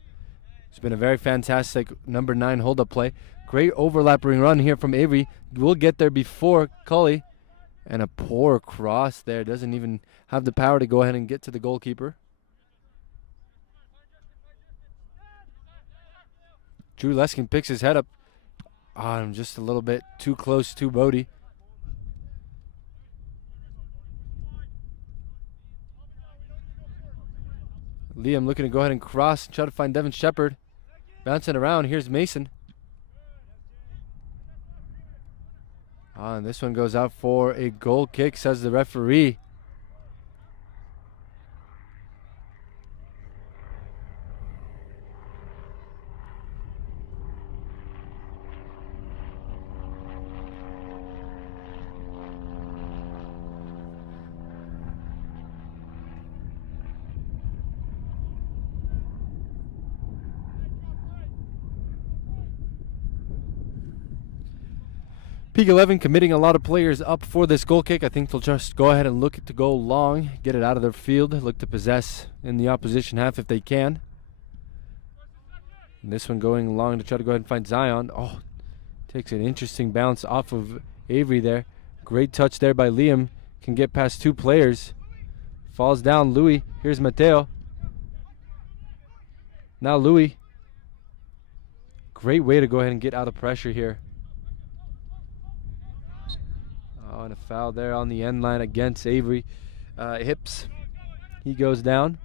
It's been a very fantastic number 9 hold-up play. Great overlapping run here from Avery. We'll get there before Cully. And a poor cross there. Doesn't even have the power to go ahead and get to the goalkeeper. Drew Leskin picks his head up. I'm just a little bit too close to Bodie. Liam looking to go ahead and cross, try to find Devin Shepard. Bouncing around, here's Mason. And this one goes out for a goal kick, says the referee. Peak 11 committing a lot of players up for this goal kick. I think they'll just go ahead and look to go long, get it out of their field, look to possess in the opposition half if they can. And this one going long to try to go ahead and find Zion. Oh, takes an interesting bounce off of Avery there. Great touch there by Liam. Can get past 2 players. Falls down Louis. Here's Mateo. Now Louis. Great way to go ahead and get out of pressure here. Oh, and a foul there on the end line against Avery. Hips. He goes down.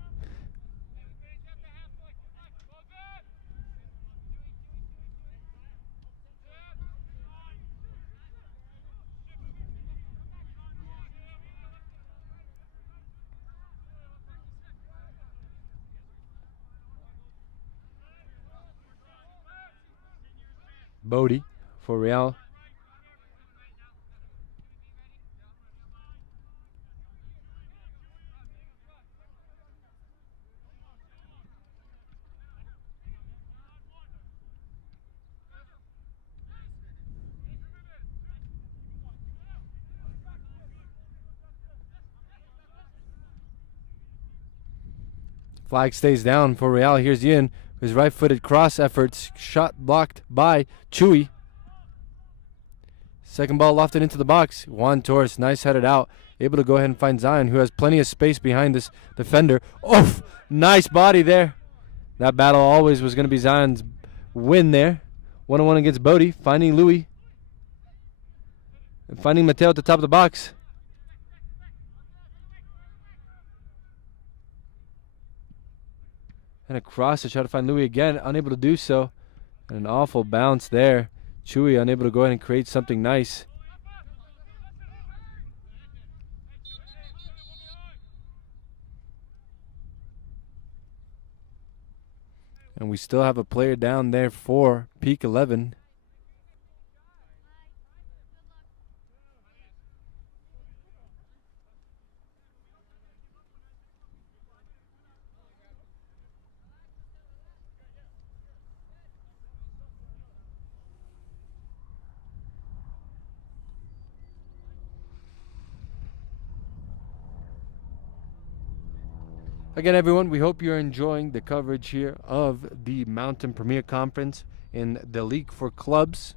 Bodie for Real. Flag stays down for Real. Here's Ian. His right-footed cross efforts. Shot blocked by Chewy. Second ball lofted into the box. Juan Torres, nice headed out. Able to go ahead and find Zion, who has plenty of space behind this defender. Oh, nice body there. That battle always was going to be Zion's win there. 1-on-1 against Bodie. Finding Louis. And finding Mateo at the top of the box. And a cross to try to find Louis again. Unable to do so. And an awful bounce there. Chewy unable to go ahead and create something nice. And we still have a player down there for Peak 11. Again, everyone, we hope you're enjoying the coverage here of the Mountain Premier Conference in the League for Clubs.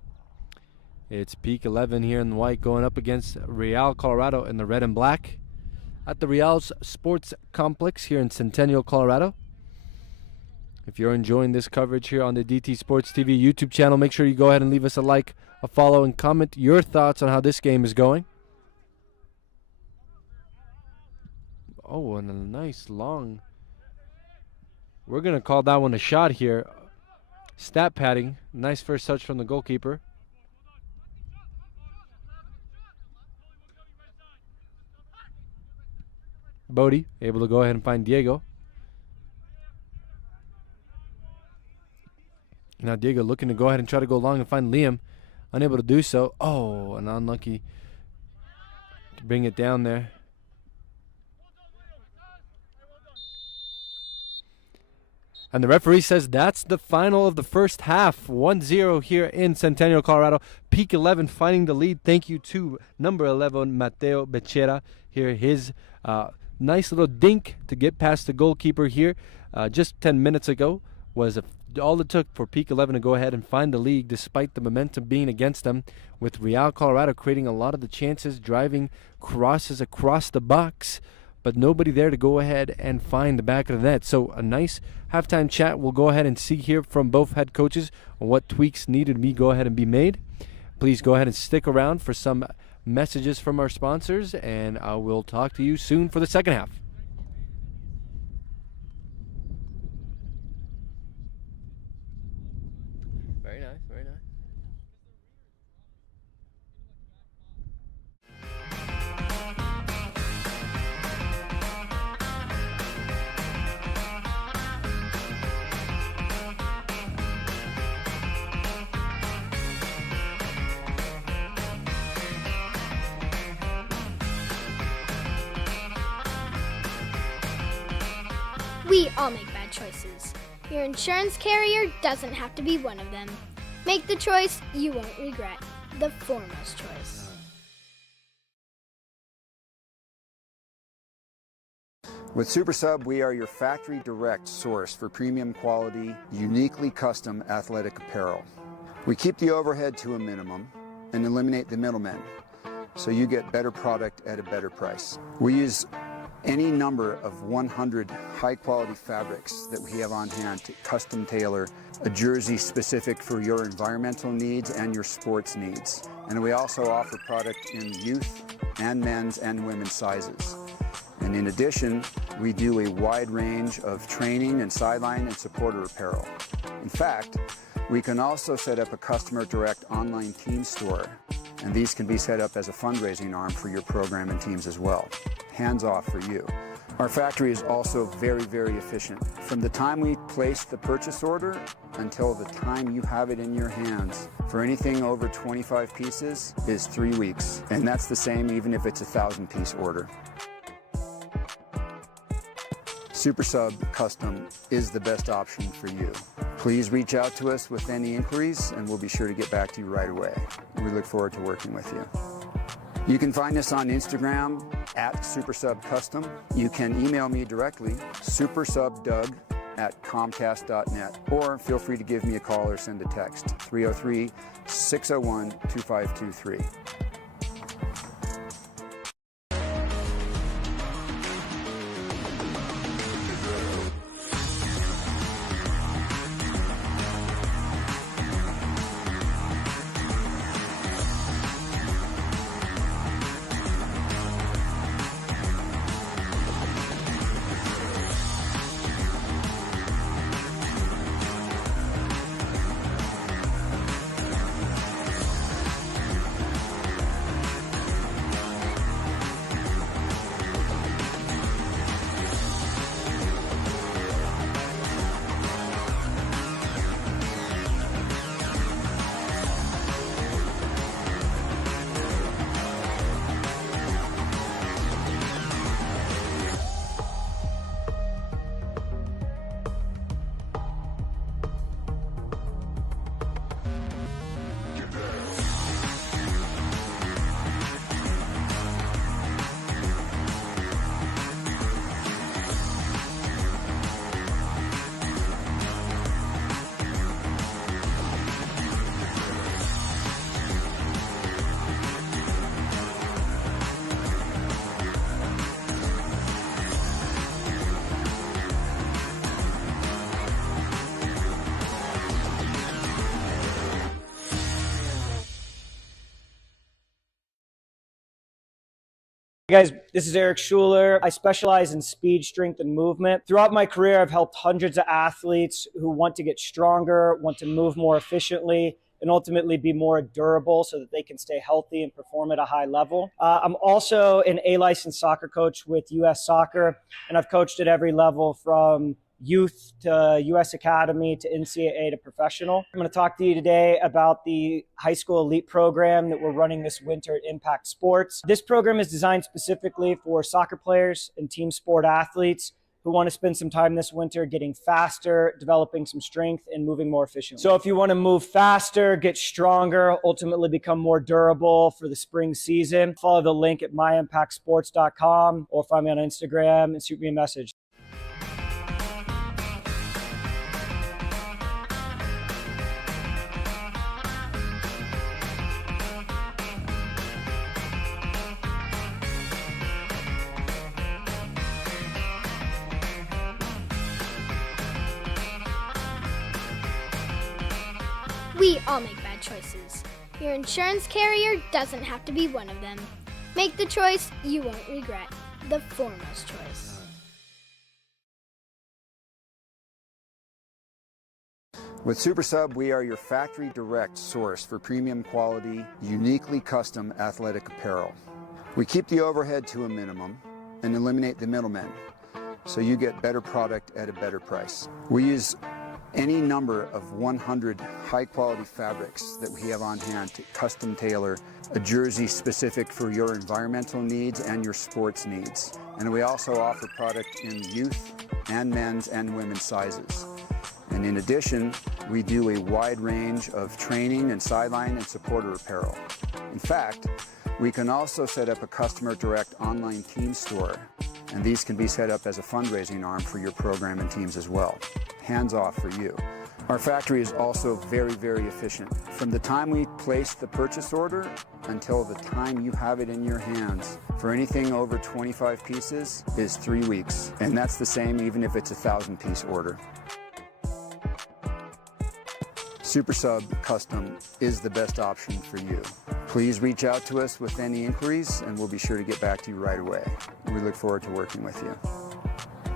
It's Peak 11 here in white going up against Real Colorado in the red and black at the Real's Sports Complex here in Centennial, Colorado. If you're enjoying this coverage here on the DT Sports TV YouTube channel, make sure you go ahead and leave us a like, a follow, and comment your thoughts on how this game is going. Oh, and a nice long. We're going to call that one a shot here. Stat padding. Nice first touch from the goalkeeper. Bodie able to go ahead and find Diego. Now Diego looking to go ahead and try to go long and find Liam. Unable to do so. Oh, and unlucky to bring it down there. And the referee says that's the final of the first half. 1-0 here in Centennial, Colorado. Peak 11 finding the lead. Thank you to number 11, Mateo Becerra. Here, his nice little dink to get past the goalkeeper here just 10 minutes ago was all it took for Peak 11 to go ahead and find the lead despite the momentum being against them, with Real Colorado creating a lot of the chances, driving crosses across the box, but nobody there to go ahead and find the back of the net. So a nice halftime chat. We'll go ahead and see here from both head coaches on what tweaks needed to go ahead and be made. Please go ahead and stick around for some messages from our sponsors, and I will talk to you soon for the second half. Very nice, very nice. We all make bad choices. Your insurance carrier doesn't have to be one of them. Make the choice you won't regret. The foremost choice. With Supersub, we are your factory direct source for premium quality, uniquely custom athletic apparel. We keep the overhead to a minimum and eliminate the middlemen, so you get better product at a better price. We use any number of 100 high-quality fabrics that we have on hand to custom tailor a jersey specific for your environmental needs and your sports needs. And we also offer product in youth and men's and women's sizes. And in addition, we do a wide range of training and sideline and supporter apparel. In fact, we can also set up a customer direct online team store, and these can be set up as a fundraising arm for your program and teams as well. Hands off for you. Our factory is also very, very efficient. From the time we place the purchase order until the time you have it in your hands for anything over 25 pieces is 3 weeks. And that's the same even if it's a 1,000-piece order. Supersub Custom is the best option for you. Please reach out to us with any inquiries and we'll be sure to get back to you right away. We look forward to working with you. You can find us on Instagram at Supersub Custom. You can email me directly, supersubdoug@comcast.net, or feel free to give me a call or send a text, 303-601-2523. Hey guys, this is Eric Schuler. I specialize in speed, strength, and movement. Throughout my career, I've helped hundreds of athletes who want to get stronger, want to move more efficiently, and ultimately be more durable so that they can stay healthy and perform at a high level. I'm also an A-licensed soccer coach with U.S. Soccer, and I've coached at every level from youth to U.S. Academy to NCAA to professional. I'm going to talk to you today about the high school elite program that we're running this winter at Impact Sports. This program is designed specifically for soccer players and team sport athletes who want to spend some time this winter getting faster, developing some strength, and moving more efficiently. So if you want to move faster, get stronger, ultimately become more durable for the spring season, follow the link at myimpactsports.com or find me on Instagram and shoot me a message. We all make bad choices. Your insurance carrier doesn't have to be one of them. Make the choice you won't regret. The foremost choice. With Supersub, we are your factory direct source for premium quality, uniquely custom athletic apparel. We keep the overhead to a minimum and eliminate the middlemen, so you get better product at a better price. We use any number of 100 high-quality fabrics that we have on hand to custom tailor a jersey specific for your environmental needs and your sports needs. And we also offer product in youth and men's and women's sizes. And in addition, we do a wide range of training and sideline and supporter apparel. In fact, we can also set up a customer direct online team store, and these can be set up as a fundraising arm for your program and teams as well. Hands off for you. Our factory is also very, very efficient. From the time we place the purchase order until the time you have it in your hands for anything over 25 pieces is 3 weeks. And that's the same even if it's a 1,000-piece order. Supersub Custom is the best option for you. Please reach out to us with any inquiries and we'll be sure to get back to you right away. We look forward to working with you.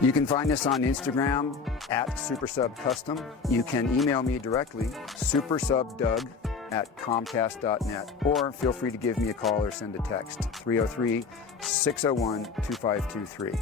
You can find us on Instagram at Supersub Custom. You can email me directly, supersubdoug@comcast.net, or feel free to give me a call or send a text, 303-601-2523.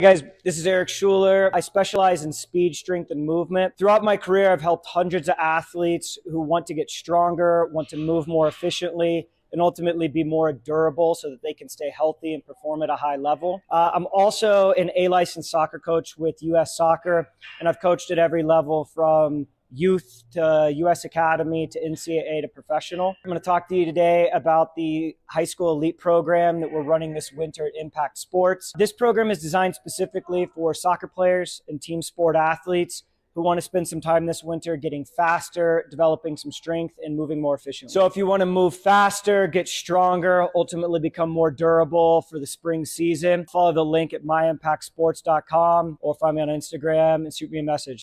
Hey guys, this is Eric Schuler. I specialize in speed, strength, and movement. Throughout my career, I've helped hundreds of athletes who want to get stronger, want to move more efficiently, and ultimately be more durable so that they can stay healthy and perform at a high level. I'm also an A-licensed soccer coach with U.S. Soccer, and I've coached at every level from youth to U.S. Academy to NCAA to professional. I'm going to talk to you today about the high school elite program that we're running this winter at Impact Sports. This program is designed specifically for soccer players and team sport athletes who want to spend some time this winter getting faster, developing some strength, and moving more efficiently. So if you want to move faster, get stronger, ultimately become more durable for the spring season, follow the link at myimpactsports.com or find me on Instagram and shoot me a message.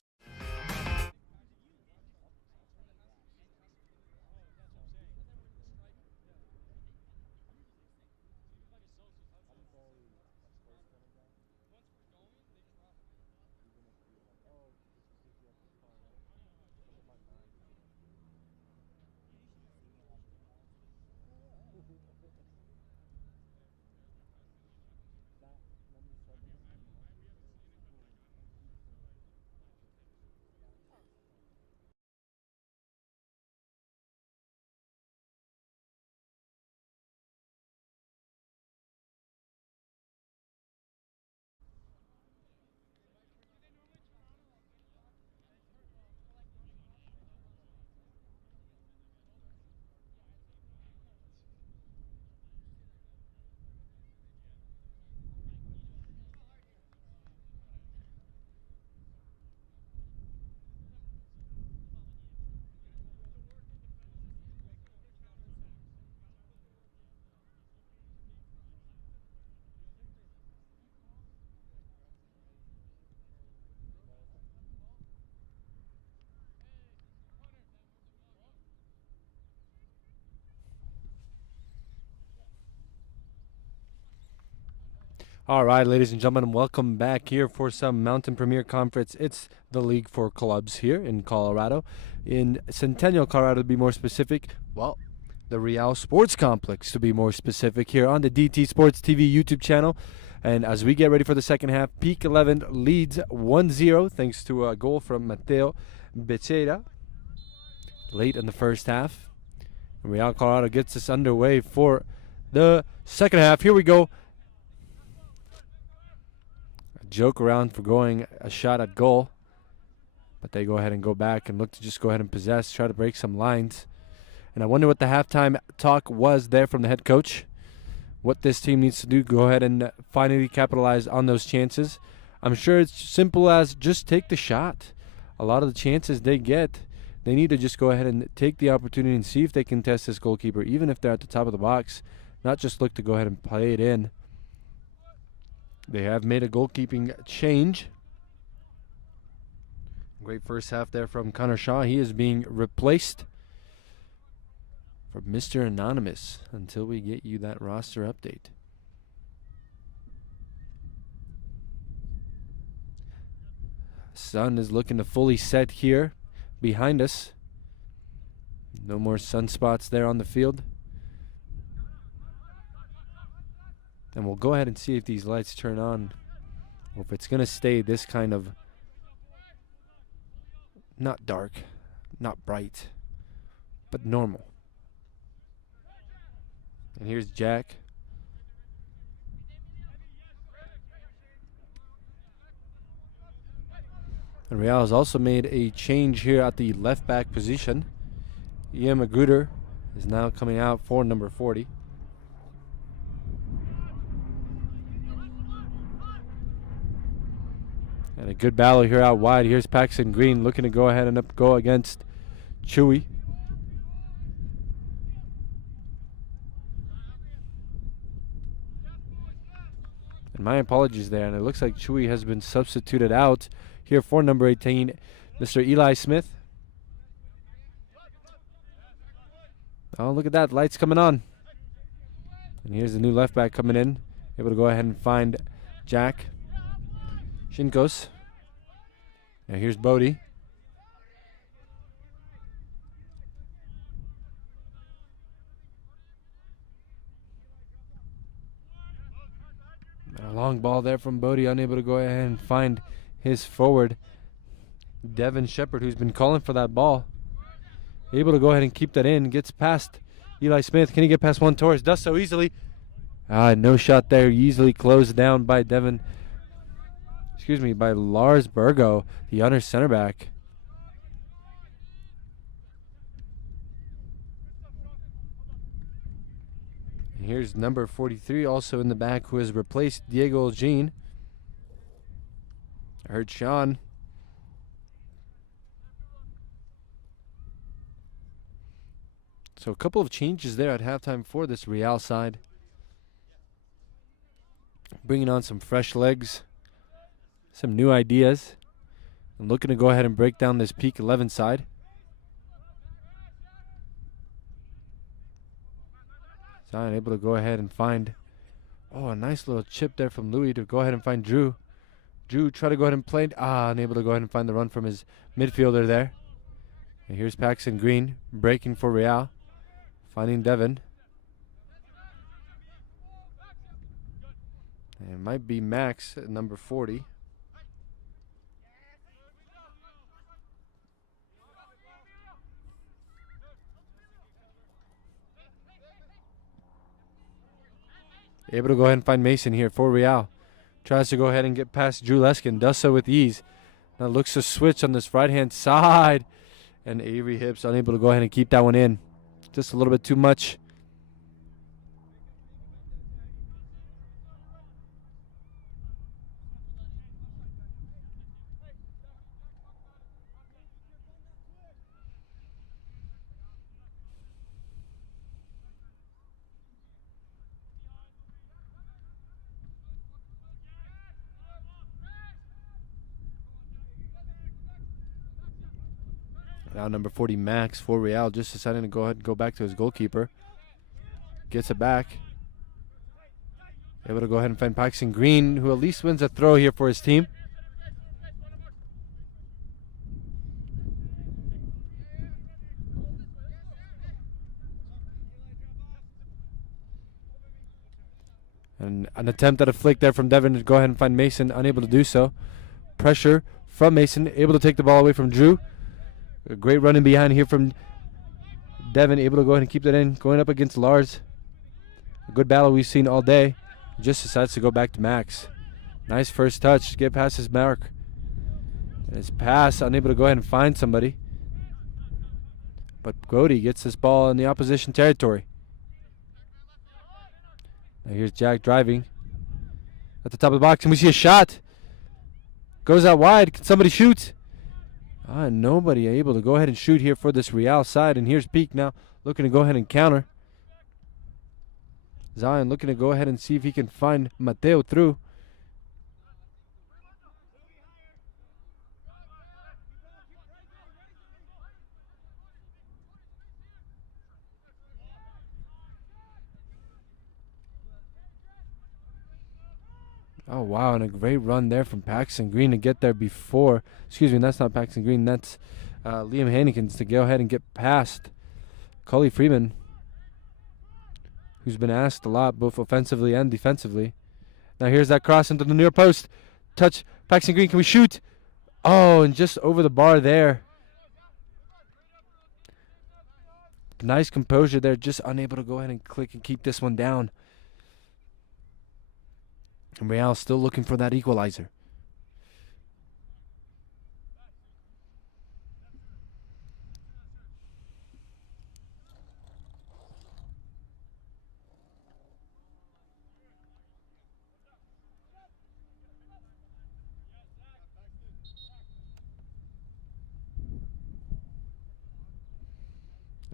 All right, ladies and gentlemen, welcome back here for some Mountain Premier Conference. It's the league for clubs here in Colorado. In Centennial, Colorado, to be more specific, well, the Real Sports Complex, to be more specific, here on the DT Sports TV YouTube channel. And as we get ready for the second half, Peak 11 leads 1-0 thanks to a goal from Mateo Becerra late in the first half. Real Colorado gets us underway for the second half. Here we go. Joke around for going a shot at goal, but they go ahead and go back and look to just go ahead and possess, try to break some lines. And I wonder what the halftime talk was there from the head coach, what this team needs to do, go ahead and finally capitalize on those chances. I'm sure it's simple as just take the shot. A lot of the chances they get, they need to just go ahead and take the opportunity and see if they can test this goalkeeper, even if they're at the top of the box, not just look to go ahead and play it in. They have made a goalkeeping change. Great first half there from Connor Shaw. He is being replaced for Mr. Anonymous until we get you that roster update. Sun is looking to fully set here behind us. No more sunspots there on the field. And we'll go ahead and see if these lights turn on, or if it's going to stay this kind of not dark, not bright, but normal. And here's Jack. And Real has also made a change here at the left back position. Ian Magruder is now coming out for number 40. And a good battle here out wide. Here's Paxton Green looking to go ahead and go against Chewy. And my apologies there. And it looks like Chewy has been substituted out here for number 18, Mr. Eli Smith. Oh, look at that. Lights coming on. And here's the new left back coming in. Able to go ahead and find Jack Shinkos. Now here's Bodie. A long ball there from Bodie, unable to go ahead and find his forward, Devin Shepard, who's been calling for that ball. Able to go ahead and keep that in. Gets past Eli Smith. Can he get past Juan Torres? Does so easily. No shot there. Easily closed down by by Lars Burgo, the under center back. And here's number 43 also in the back, who has replaced Diego Jean. I heard Sean So a couple of changes there at halftime for this Real side. Bringing on some fresh legs, some new ideas, and looking to go ahead and break down this peak 11 side. Zion able to go ahead and find, a nice little chip there from Louis to go ahead and find Drew. Drew try to go ahead and play, unable to go ahead and find the run from his midfielder there. And here's Paxton Green breaking for Real, finding Devin. And it might be Max at number 40. Able to go ahead and find Mason here for Real. Tries to go ahead and get past Drew Leskin. Does so with ease. Now looks to switch on this right-hand side. And Avery Hips unable to go ahead and keep that one in. Just a little bit too much. Now number 40, Max, for Real, just deciding to go ahead and go back to his goalkeeper. Gets it back. Able to go ahead and find Paxton Green, who at least wins a throw here for his team. And an attempt at a flick there from Devin to go ahead and find Mason, unable to do so. Pressure from Mason, able to take the ball away from Drew. A great running behind here from Devin, able to go ahead and keep that in. Going up against Lars. A good battle we've seen all day. Just decides to go back to Max. Nice first touch. Get past his mark. And his pass, unable to go ahead and find somebody. But Brody gets this ball in the opposition territory. Now here's Jack driving at the top of the box, and we see a shot. Goes out wide. Can somebody shoot? Nobody able to go ahead and shoot here for this Real side. And here's Peak now looking to go ahead and counter. Zion looking to go ahead and see if he can find Mateo through. Oh, wow, and a great run there from Paxton Green to get there before. Excuse me, that's not Paxton Green. That's Liam Hannikins to go ahead and get past Cully Freeman, who's been asked a lot, both offensively and defensively. Now here's that cross into the near post. Touch, Paxton Green, can we shoot? Oh, and just over the bar there. Nice composure there, just unable to go ahead and click and keep this one down. And Real still looking for that equalizer.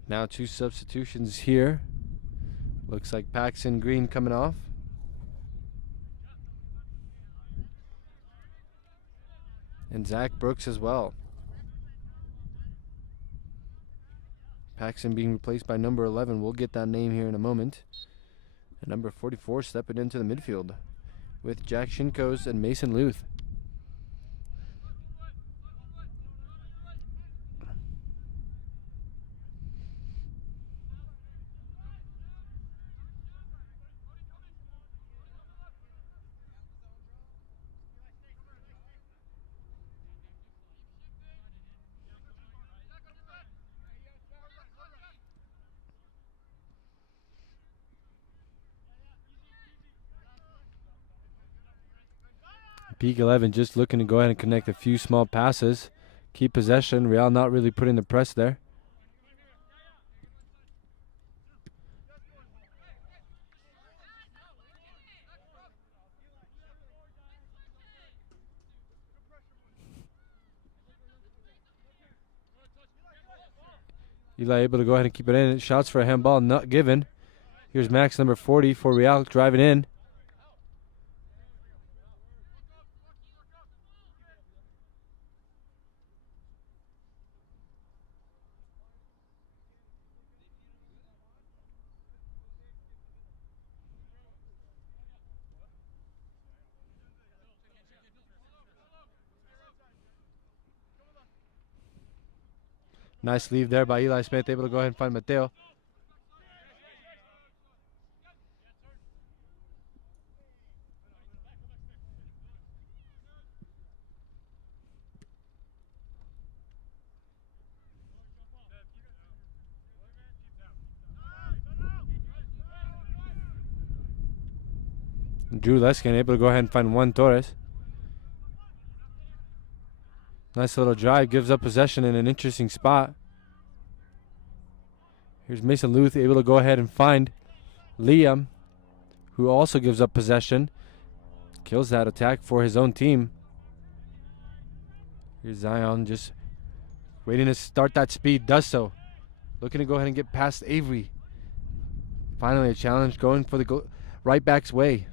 Now 2 substitutions here. Looks like Paxton Green coming off. And Zach Brooks as well. Paxton being replaced by number 11. We'll get that name here in a moment. And number 44 stepping into the midfield with Jack Shinkos and Mason Luth. Peak 11 just looking to go ahead and connect a few small passes. Keep possession. Real not really putting the press there. Eli able to go ahead and keep it in. Shots for a handball, not given. Here's Max, number 40, for Real, driving in. Nice leave there by Eli Smith, able to go ahead and find Mateo. Drew Leskin able to go ahead and find Juan Torres. Nice little drive, gives up possession in an interesting spot. Here's Mason Luth able to go ahead and find Liam, who also gives up possession. Kills that attack for his own team. Here's Zion just waiting to start that speed, does so. Looking to go ahead and get past Avery. Finally a challenge going for the right back's way.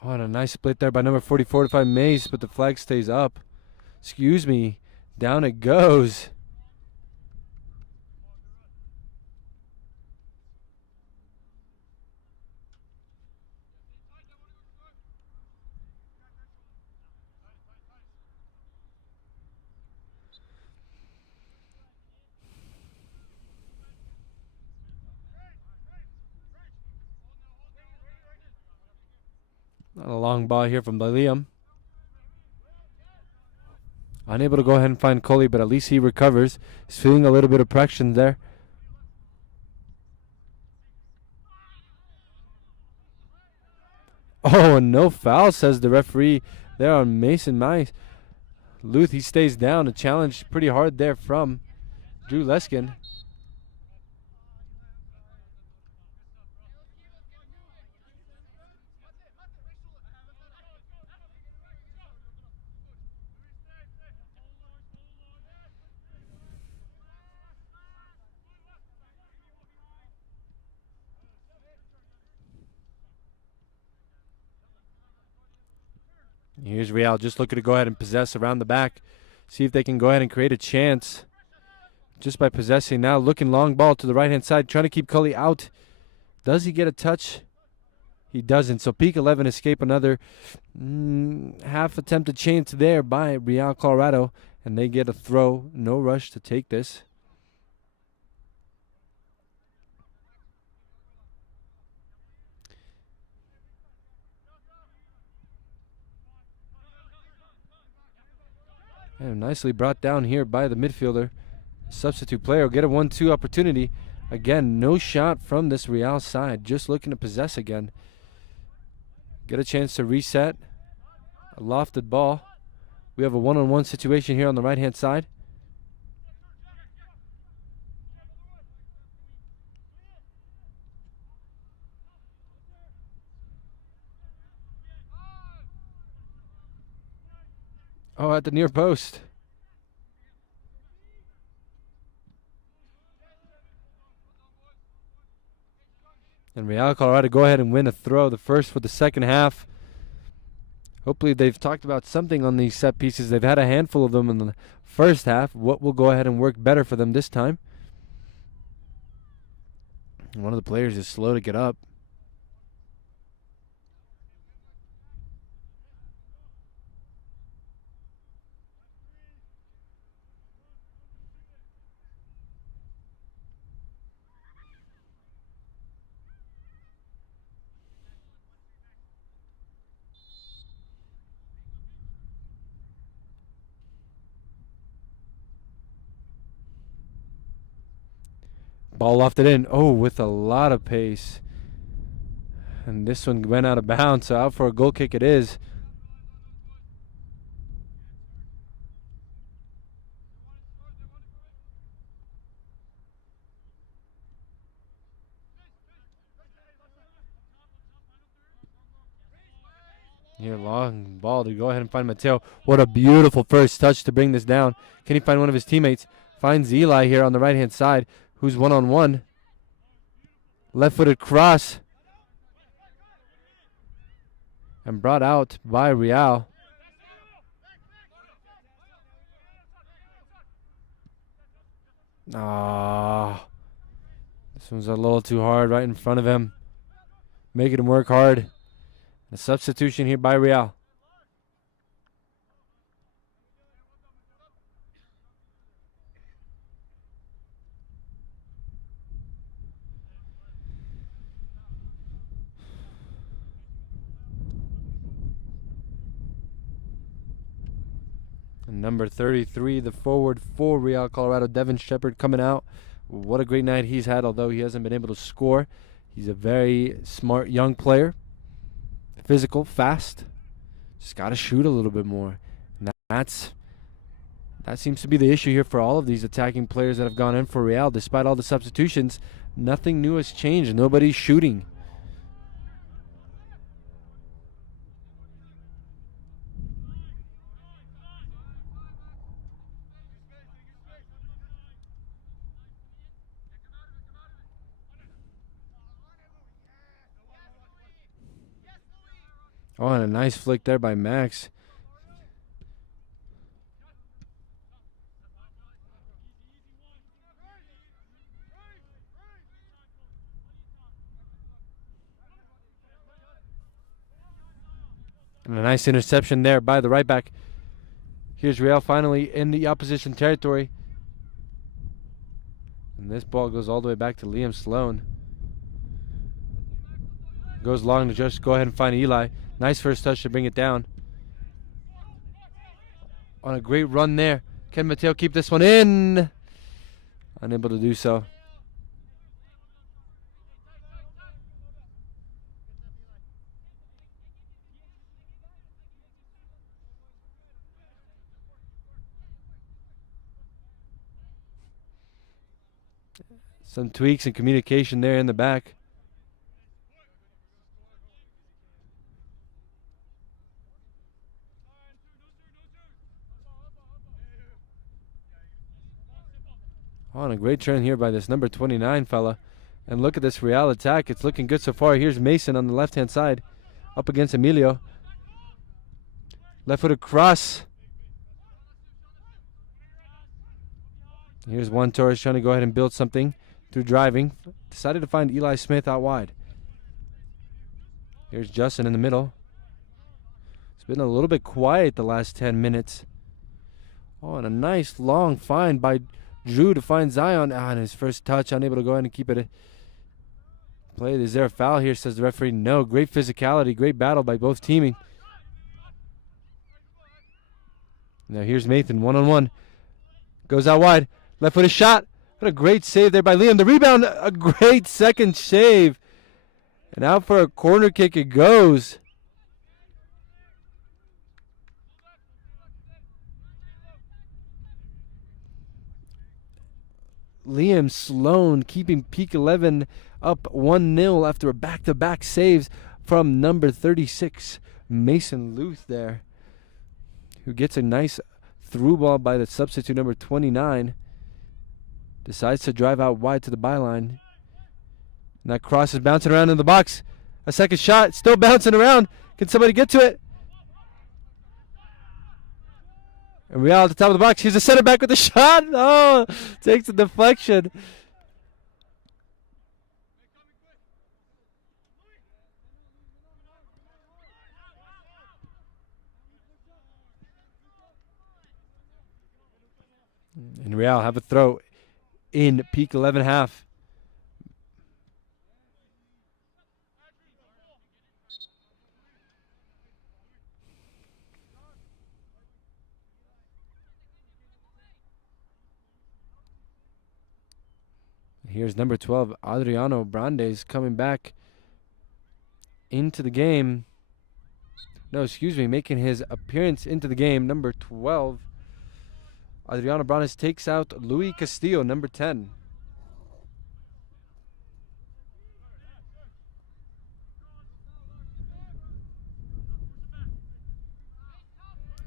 Oh, and a nice split there by number 44 to find Mace, but the flag stays up. Excuse me. Down it goes. Not a long ball here from Liam. Unable to go ahead and find Coley, but at least he recovers. He's feeling a little bit of pressure there. Oh, and no foul, says the referee there on Mason Mice. Luth, he stays down. A challenge pretty hard there from Drew Leskin. Here's Real just looking to go ahead and possess around the back. See if they can go ahead and create a chance just by possessing now. Looking long ball to the right-hand side, trying to keep Cully out. Does he get a touch? He doesn't. So peak 11 escape another half attempted chance there by Real Colorado. And they get a throw. No rush to take this. And nicely brought down here by the midfielder. Substitute player will get a 1-2 opportunity. Again, no shot from this Real side. Just looking to possess again. Get a chance to reset. A lofted ball. We have a one-on-one situation here on the right-hand side. Oh, at the near post. And Real Colorado go ahead and win a throw, the first for the second half. Hopefully they've talked about something on these set pieces. They've had a handful of them in the first half. What will go ahead and work better for them this time? And one of the players is slow to get up. Ball lofted in. Oh, with a lot of pace. And this one went out of bounds, so out for a goal kick it is. Here, long ball to go ahead and find Mateo. What a beautiful first touch to bring this down. Can he find one of his teammates? Finds Eli here on the right-hand side, who's one-on-one. Left-footed cross. And brought out by Real. Ah, this one's a little too hard right in front of him. Making him work hard. A substitution here by Real. And number 33, the forward for Real Colorado, Devin Shepard, coming out. What a great night he's had, although he hasn't been able to score. He's a very smart young player. Physical, fast. Just got to shoot a little bit more. And that seems to be the issue here for all of these attacking players that have gone in for Real. Despite all the substitutions, nothing new has changed. Nobody's shooting. Oh, and a nice flick there by Max. And a nice interception there by the right back. Here's Real finally in the opposition territory. And this ball goes all the way back to Liam Sloan. Goes long to just go ahead and find Eli. Nice first touch to bring it down. On a great run there. Can Mateo keep this one in? Unable to do so. Some tweaks and communication there in the back. On a great turn here by this number 29 fella. And look at this Real attack. It's looking good so far. Here's Mason on the left-hand side. Up against Emilio. Left-footed cross. Here's Juan Torres trying to go ahead and build something through driving. Decided to find Eli Smith out wide. Here's Justin in the middle. It's been a little bit quiet the last 10 minutes. Oh, and a nice long find by Drew to find Zion. And his first touch, unable to go ahead and keep it. Played. Is there a foul here, says the referee? No. Great physicality, great battle by both teaming. Now here's Nathan, one-on-one. Goes out wide. Left-footed shot. What a great save there by Liam. The rebound, a great second save. And out for a corner kick it goes. Liam Sloan keeping Peak 11 up 1-0 after a back-to-back saves from number 36, Mason Luth there, who gets a nice through ball by the substitute number 29. Decides to drive out wide to the byline. And that cross is bouncing around in the box. A second shot, still bouncing around. Can somebody get to it? And Real at the top of the box. Here's the center back with the shot. Oh, takes a deflection. And Real have a throw in Peak 11 half. Here's number 12, Adriano Brandes, coming back into the game. No, excuse me, making his appearance into the game. Number 12, Adriano Brandes takes out Luis Castillo, number 10.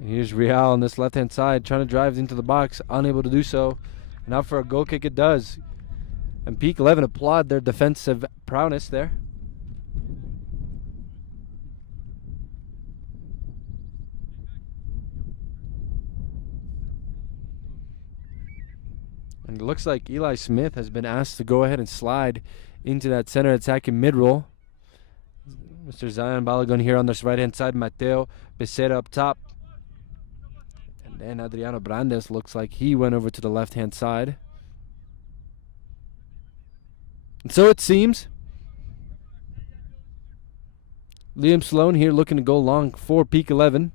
And here's Real on this left-hand side, trying to drive into the box, unable to do so. Now for a goal kick it does. And Peak 11 applaud their defensive prowess there. And it looks like Eli Smith has been asked to go ahead and slide into that center attacking mid-roll. Mr. Zion Balogun here on this right-hand side. Mateo Becerra up top. And then Adriano Brandes looks like he went over to the left-hand side. And so it seems. Liam Sloan here looking to go long for Peak 11.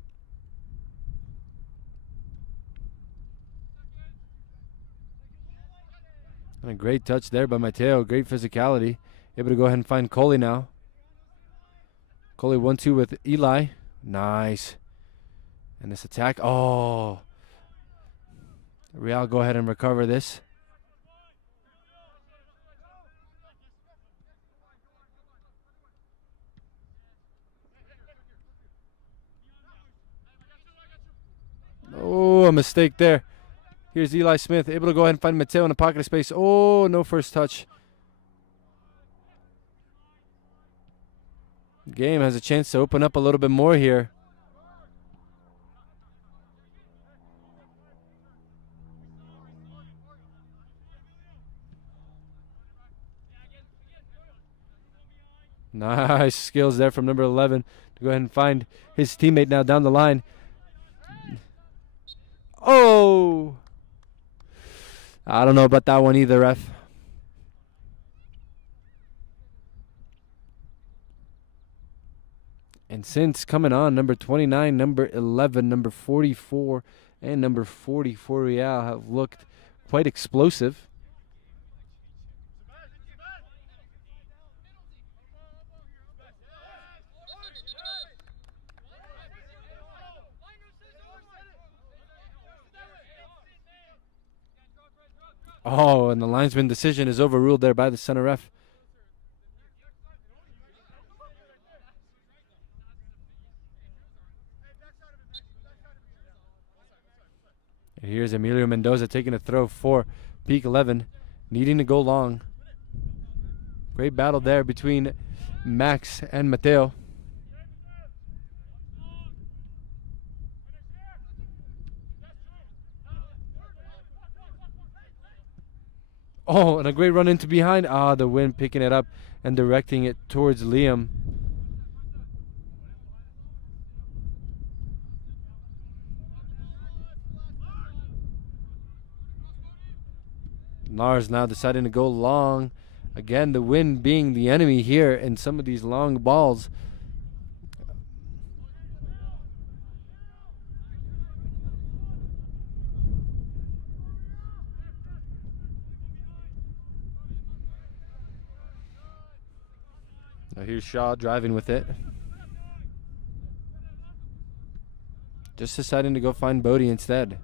And a great touch there by Mateo. Great physicality. Able to go ahead and find Coley now. Coley 1-2 with Eli. Nice. And this attack. Oh. Real go ahead and recover this. Oh, a mistake there. Here's Eli Smith, able to go ahead and find Mateo in the pocket of space. Oh, no first touch. Game has a chance to open up a little bit more here. Nice skills there from number 11 to go ahead and find his teammate now down the line. Oh! I don't know about that one either, ref. And since coming on, number 29, number 11, number 44, and number 44 Real have looked quite explosive. Oh, and the linesman decision is overruled there by the center ref. And here's Emilio Mendoza taking a throw for Peak 11, needing to go long. Great battle there between Max and Mateo. Oh, and a great run into behind. Ah, the wind picking it up and directing it towards Liam. Lars now deciding to go long. Again, the wind being the enemy here in some of these long balls. Now here's Shaw driving with it. Just deciding to go find Bodie instead.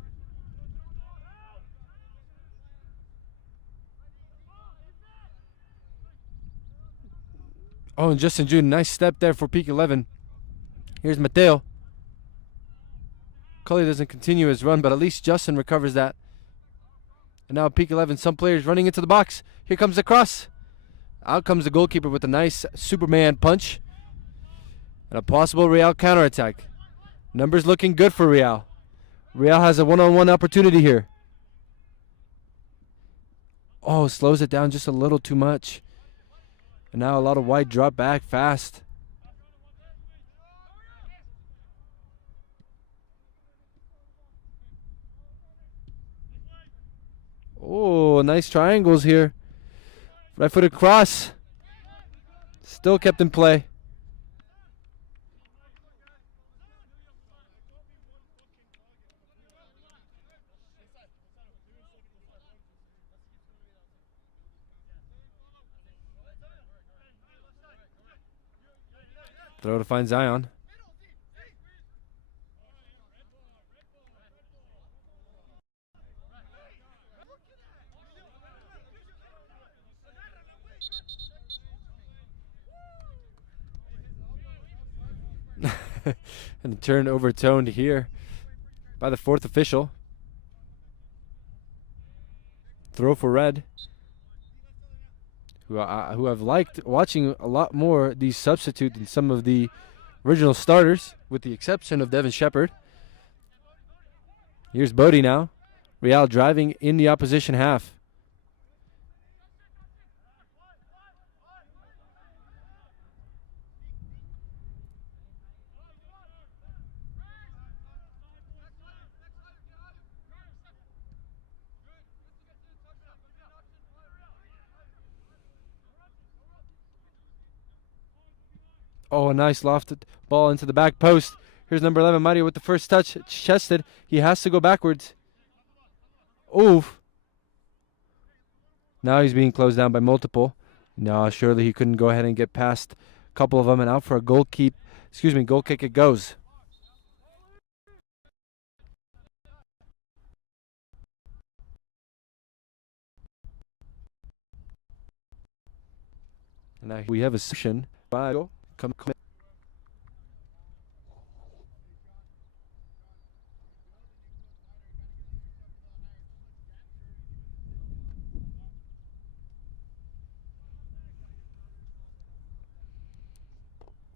Oh, and Justin June, nice step there for Peak 11. Here's Mateo. Cully doesn't continue his run, but at least Justin recovers that. And now Peak 11, some players running into the box. Here comes the cross. Out comes the goalkeeper with a nice Superman punch. And a possible Real counterattack. Numbers looking good for Real. Real has a one-on-one opportunity here. Oh, slows it down just a little too much. And now a lot of wide drop back fast. Oh, nice triangles here. Right-footed cross. Still kept in play. Throw to find Zion. And the turn overtoned here by the fourth official. Throw for red. Who I've liked watching a lot more these substitute than some of the original starters, with the exception of Devin Shepard. Here's Bodie now. Real driving in the opposition half. Oh, a nice lofted ball into the back post. Here's number 11, Mario, with the first touch. It's chested. He has to go backwards. Oof. Now he's being closed down by multiple. No, surely he couldn't go ahead and get past a couple of them, and out for a goal kick it goes. And now we have a session. Come.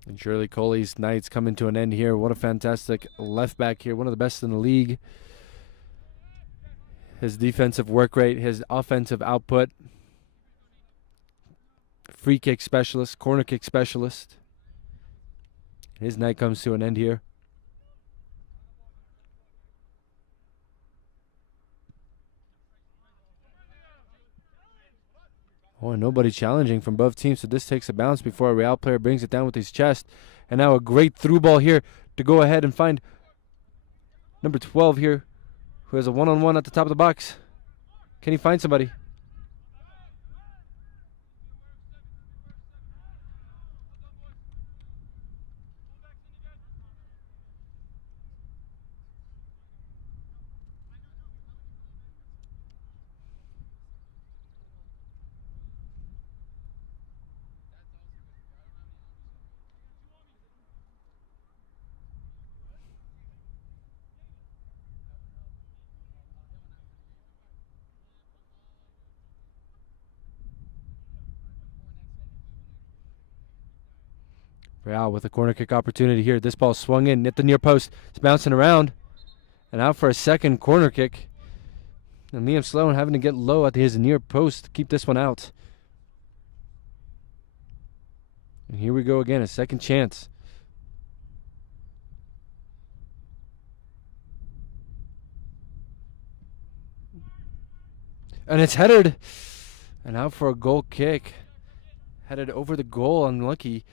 And Shirley Coley's night's coming to an end here. What a fantastic left back here. One of the best in the league. His defensive work rate, his offensive output. Free kick specialist, corner kick specialist. His night comes to an end here. Oh, and nobody challenging from both teams, so this takes a bounce before a Real player brings it down with his chest. And now a great through ball here to go ahead and find number 12 here, who has a one-on-one at the top of the box. Can he find somebody? Real with a corner kick opportunity here. This ball swung in at the near post. It's bouncing around. And out for a second corner kick. And Liam Sloan having to get low at his near post to keep this one out. And here we go again, a second chance. And it's headed. And out for a goal kick. Headed over the goal, unlucky.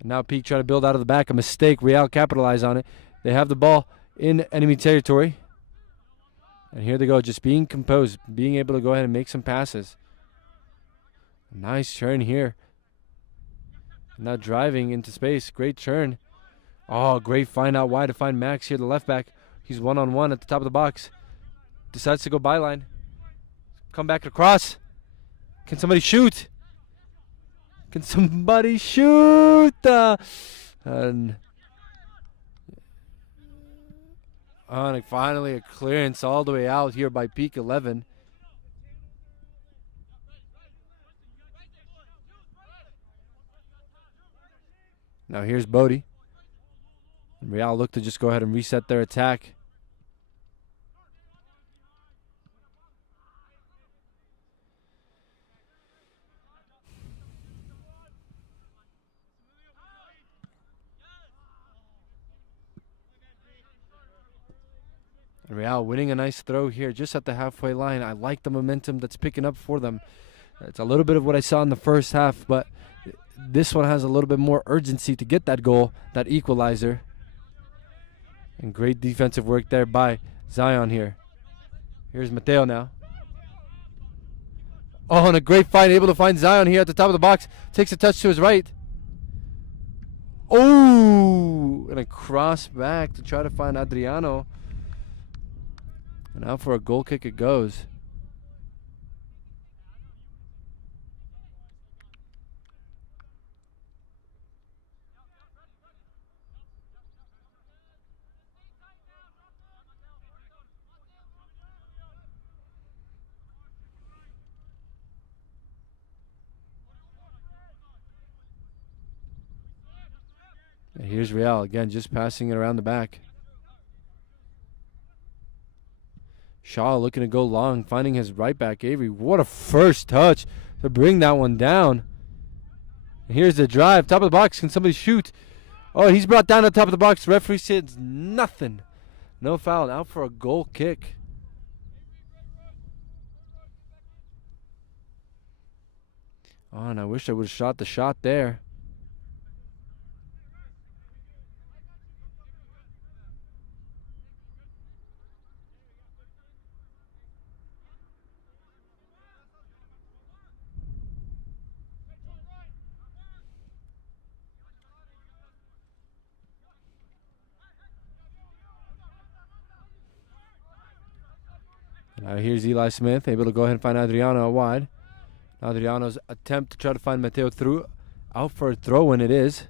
And now Peak trying to build out of the back. A mistake. Real capitalize on it. They have the ball in enemy territory. And here they go, just being composed, being able to go ahead and make some passes. Nice turn here. Now driving into space. Great turn. Oh, great find out wide to find Max here, the left back. He's one-on-one at the top of the box. Decides to go byline. Come back across. Can somebody shoot? Can somebody shoot? And finally a clearance all the way out here by Peak 11. Now here's Bodie. And Real look to just go ahead and reset their attack. And Real winning a nice throw here just at the halfway line. I like the momentum that's picking up for them. It's a little bit of what I saw in the first half, but this one has a little bit more urgency to get that goal, that equalizer. And great defensive work there by Zion here. Here's Mateo now. Oh, and a great find, able to find Zion here at the top of the box. Takes a touch to his right. Oh, and a cross back to try to find Adriano. And out for a goal kick it goes. And here's Real again, just passing it around the back. Shaw looking to go long, finding his right back, Avery. What a first touch to bring that one down. And here's the drive, top of the box. Can somebody shoot? Oh, he's brought down to the top of the box. Referee says nothing. No foul, out for a goal kick. Oh, and I wish I would have shot the shot there. Now here's Eli Smith, able to go ahead and find Adriano out wide. Adriano's attempt to try to find Mateo through. Out for a throw, and it is.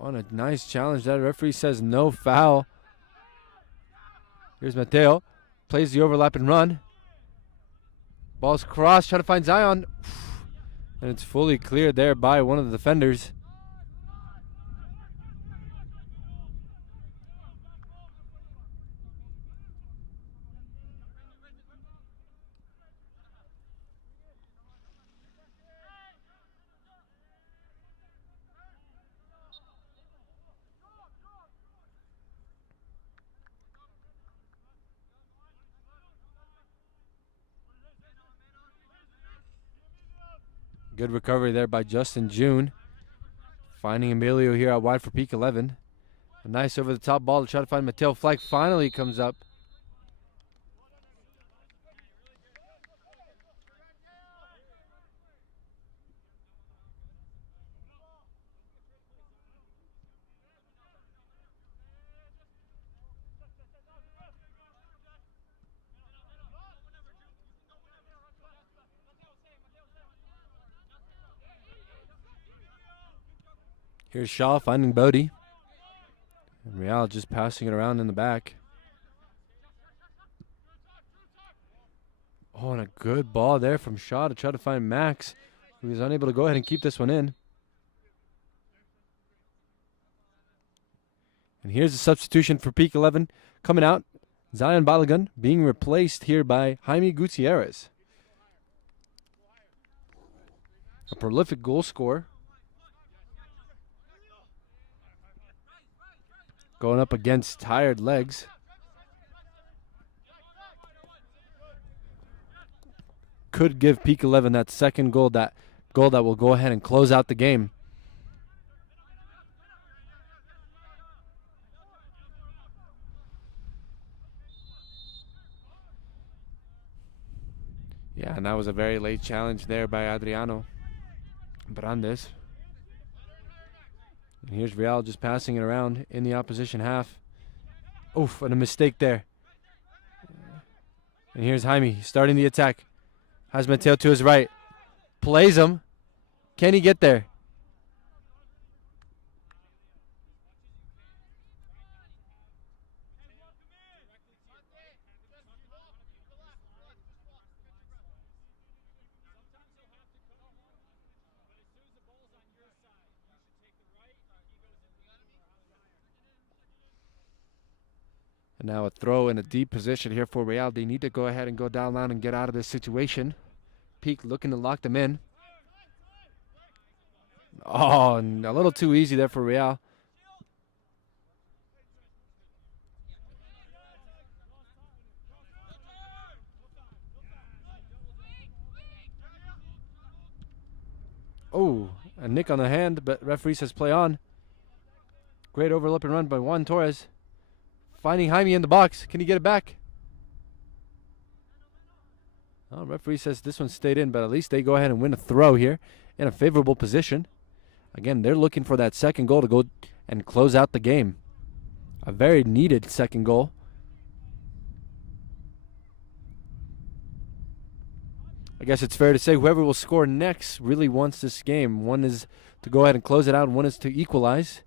On a nice challenge. That referee says no foul. Here's Mateo. Plays the overlap and run. Ball's crossed. Trying to find Zion. And it's fully cleared there by one of the defenders. Good recovery there by Justin June. Finding Emilio here out wide for peak 11. A nice over the top ball to try to find Mateo. Flag finally comes up. Here's Shaw finding Bodie. And Real just passing it around in the back. Oh, and a good ball there from Shaw to try to find Max, who was unable to go ahead and keep this one in. And here's a substitution for peak 11 coming out. Zion Balagun being replaced here by Jaime Gutierrez. A prolific goal scorer. Going up against tired legs. Could give peak 11 that second goal that will go ahead and close out the game. Yeah, and that was a very late challenge there by Adriano Brandes. And here's Real just passing it around in the opposition half. Oof, and a mistake there. And here's Jaime starting the attack. Has Mateo to his right. Plays him. Can he get there? And now a throw in a deep position here for Real. They need to go ahead and go down line and get out of this situation. Peak looking to lock them in. Oh, and a little too easy there for Real. Oh, a nick on the hand, but referee says play on. Great overlap and run by Juan Torres. Finding Jaime in the box. Can he get it back? Oh, referee says this one stayed in, but at least they go ahead and win a throw here in a favorable position. Again, they're looking for that second goal to go and close out the game. A very needed second goal. I guess it's fair to say whoever will score next really wants this game. One is to go ahead and close it out, and one is to equalize.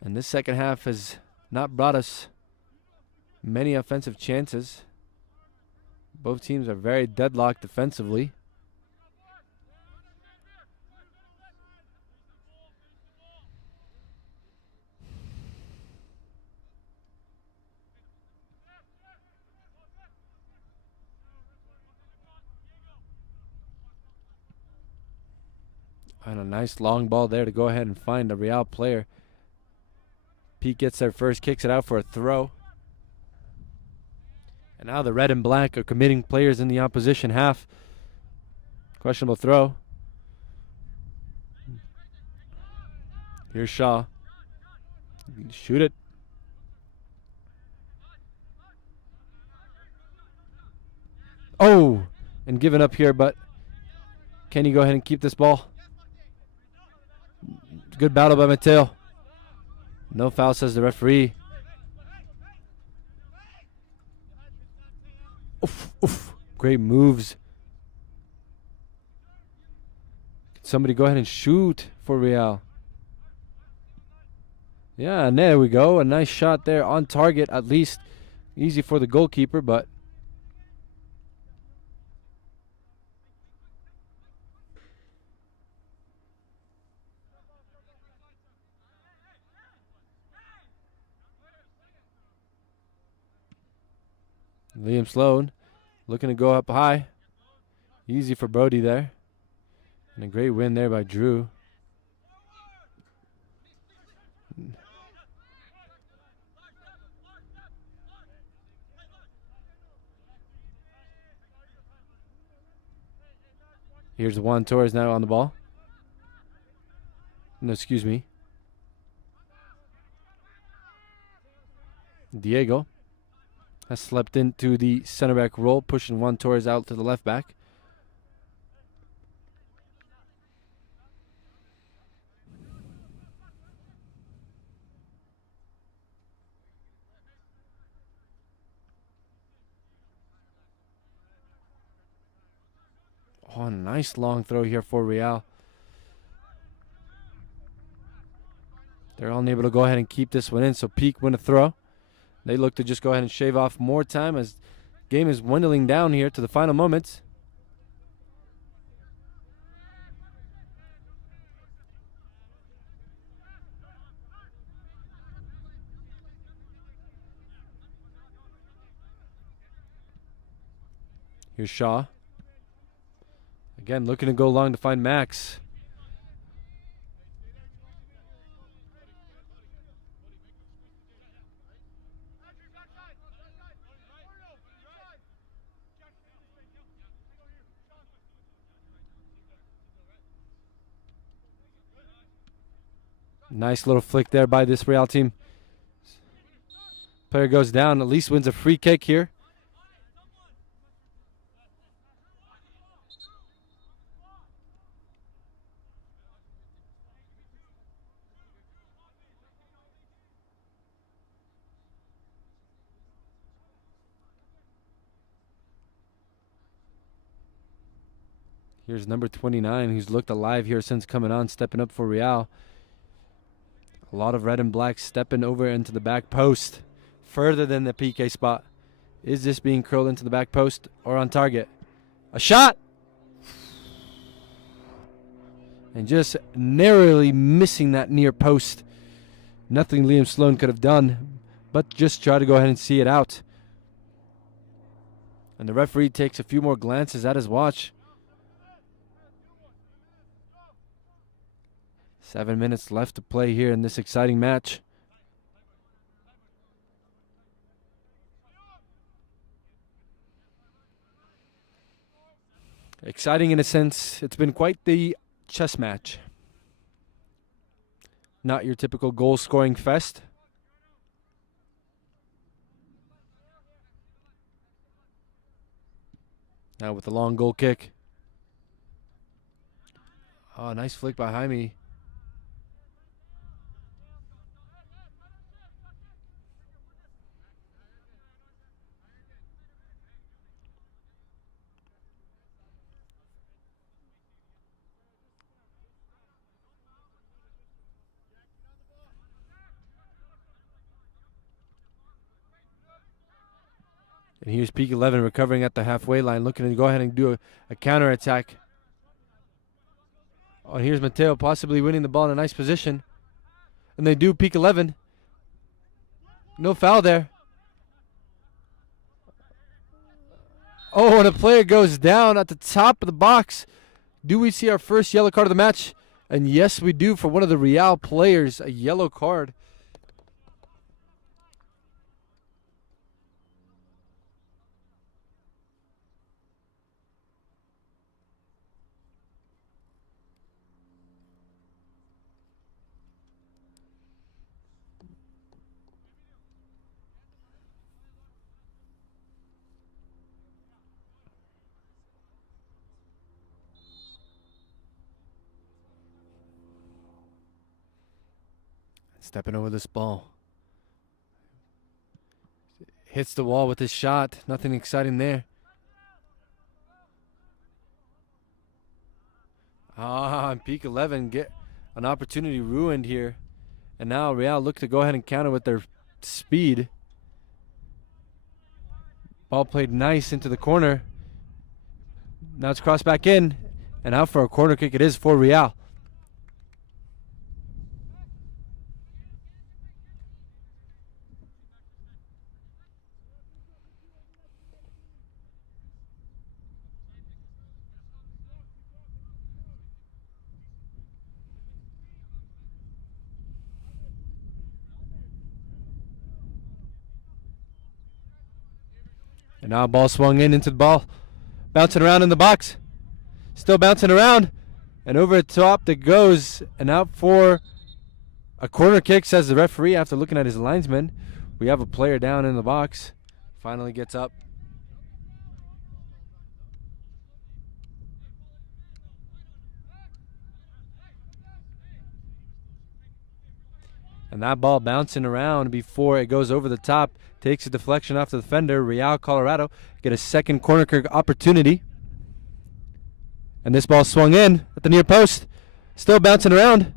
And this second half has not brought us many offensive chances. Both teams are very deadlocked defensively. And a nice long ball there to go ahead and find a Real player. Pete gets there first, kicks it out for a throw. And now the red and black are committing players in the opposition half. Questionable throw. Here's Shaw. Shoot it. Oh! And given up here, but can he go ahead and keep this ball? Good battle by Mateo. No foul, says the referee. Oof, oof. Great moves. Can somebody go ahead and shoot for Real? Yeah, and there we go. A nice shot there on target, at least. Easy for the goalkeeper, but Liam Sloan looking to go up high. Easy for Brody there. And a great win there by Drew. Here's Juan Torres now on the ball. No, excuse me. Diego has slept into the center back role, pushing Juan Torres out to the left back. Oh, nice long throw here for Real. They're unable to go ahead and keep this one in, so Peak win a throw. They look to just go ahead and shave off more time as the game is dwindling down here to the final moments. Here's Shaw. Again, looking to go long to find Max. Nice little flick there by this Real team. Player goes down, at least wins a free kick here. Here's number 29, who's looked alive here since coming on, stepping up for Real. A lot of red and black stepping over into the back post, further than the PK spot. Is this being curled into the back post or on target? A shot! And just narrowly missing that near post. Nothing Liam Sloan could have done, but just try to go ahead and see it out. And the referee takes a few more glances at his watch. 7 minutes left to play here in this exciting match. Exciting in a sense. It's been quite the chess match. Not your typical goal-scoring fest. Now with the long goal kick. Oh, nice flick by Jaime. And here's Peak 11 recovering at the halfway line, looking to go ahead and do a counter attack. Oh, and here's Mateo possibly winning the ball in a nice position. And they do. Peak 11. No foul there. Oh, and a player goes down at the top of the box. Do we see our first yellow card of the match? And yes, we do for one of the Real players, a yellow card. Stepping over this ball. Hits the wall with his shot. Nothing exciting there. And Peak 11 get an opportunity ruined here. And now Real look to go ahead and counter with their speed. Ball played nice into the corner. Now it's crossed back in. And out for a corner kick it is for Real. And now ball swung into the ball. Bouncing around in the box. Still bouncing around. And over the top that goes. And out for a corner kick, says the referee after looking at his linesman. We have a player down in the box. Finally gets up. And that ball bouncing around before it goes over the top. Takes a deflection off the defender. Real Colorado get a second corner kick opportunity. And this ball swung in at the near post. Still bouncing around.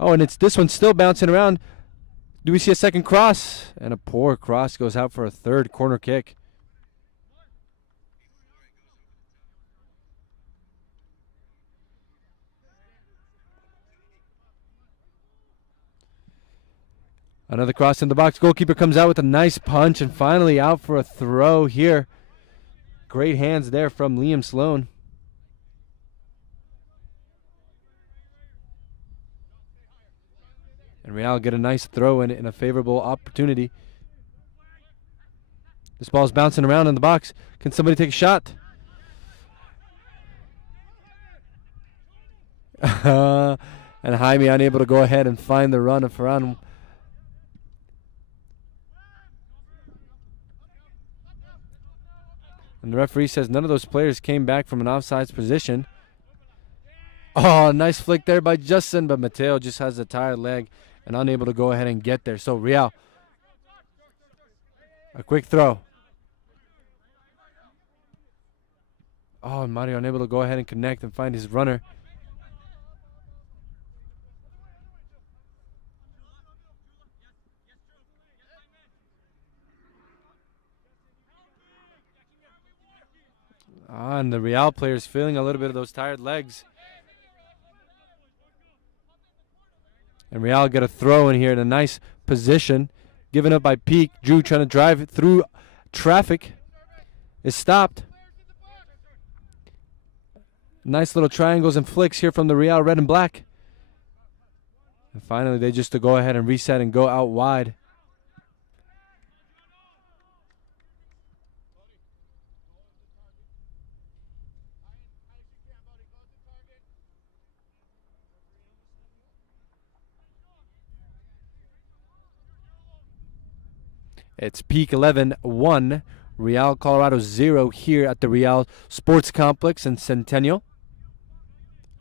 Oh, and it's this one still bouncing around. Do we see a second cross? And a poor cross goes out for a third corner kick. Another cross in the box. Goalkeeper comes out with a nice punch and finally out for a throw here. Great hands there from Liam Sloan. And Real get a nice throw in a favorable opportunity. This ball's bouncing around in the box. Can somebody take a shot? And Jaime unable to go ahead and find the run of Ferran. And the referee says none of those players came back from an offsides position. Oh, nice flick there by Justin, but Mateo just has a tired leg and unable to go ahead and get there. So Real, a quick throw. Oh, and Mario unable to go ahead and connect and find his runner. And the Real players feeling a little bit of those tired legs. And Real get a throw in here in a nice position. Given up by Peak. Drew trying to drive through traffic. Is stopped. Nice little triangles and flicks here from the Real red and black. And finally they just to go ahead and reset and go out wide. It's Peak 11 1, Real Colorado 0 here at the Real Sports Complex in Centennial.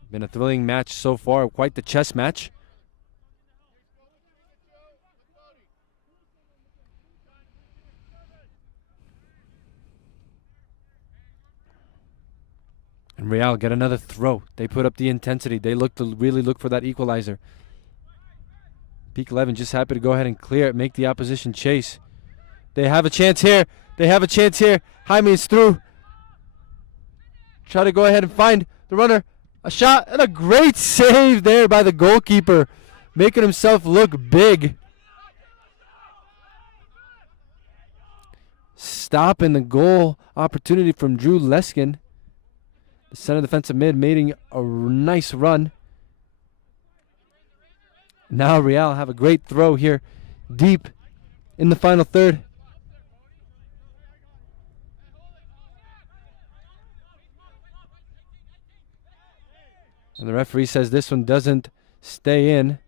Been a thrilling match so far, quite the chess match. And Real get another throw. They put up the intensity. They really look for that equalizer. Peak 11 just happy to go ahead and clear it, make the opposition chase. They have a chance here. Jaime is through. Try to go ahead and find the runner. A shot and a great save there by the goalkeeper, making himself look big. Stopping the goal opportunity from Drew Leskin. The center defensive mid making a nice run. Now Real have a great throw here deep in the final third. And the referee says this one doesn't stay in.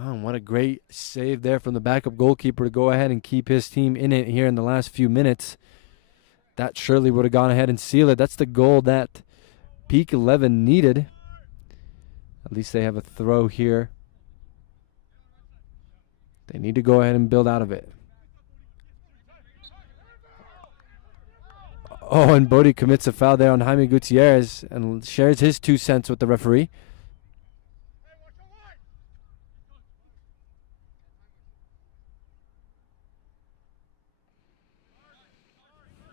Oh, what a great save there from the backup goalkeeper to go ahead and keep his team in it here in the last few minutes. That surely would have gone ahead and sealed it. That's the goal that Peak 11 needed. At least they have a throw here. They need to go ahead and build out of it. Oh, and Bodie commits a foul there on Jaime Gutierrez and shares his 2 cents with the referee.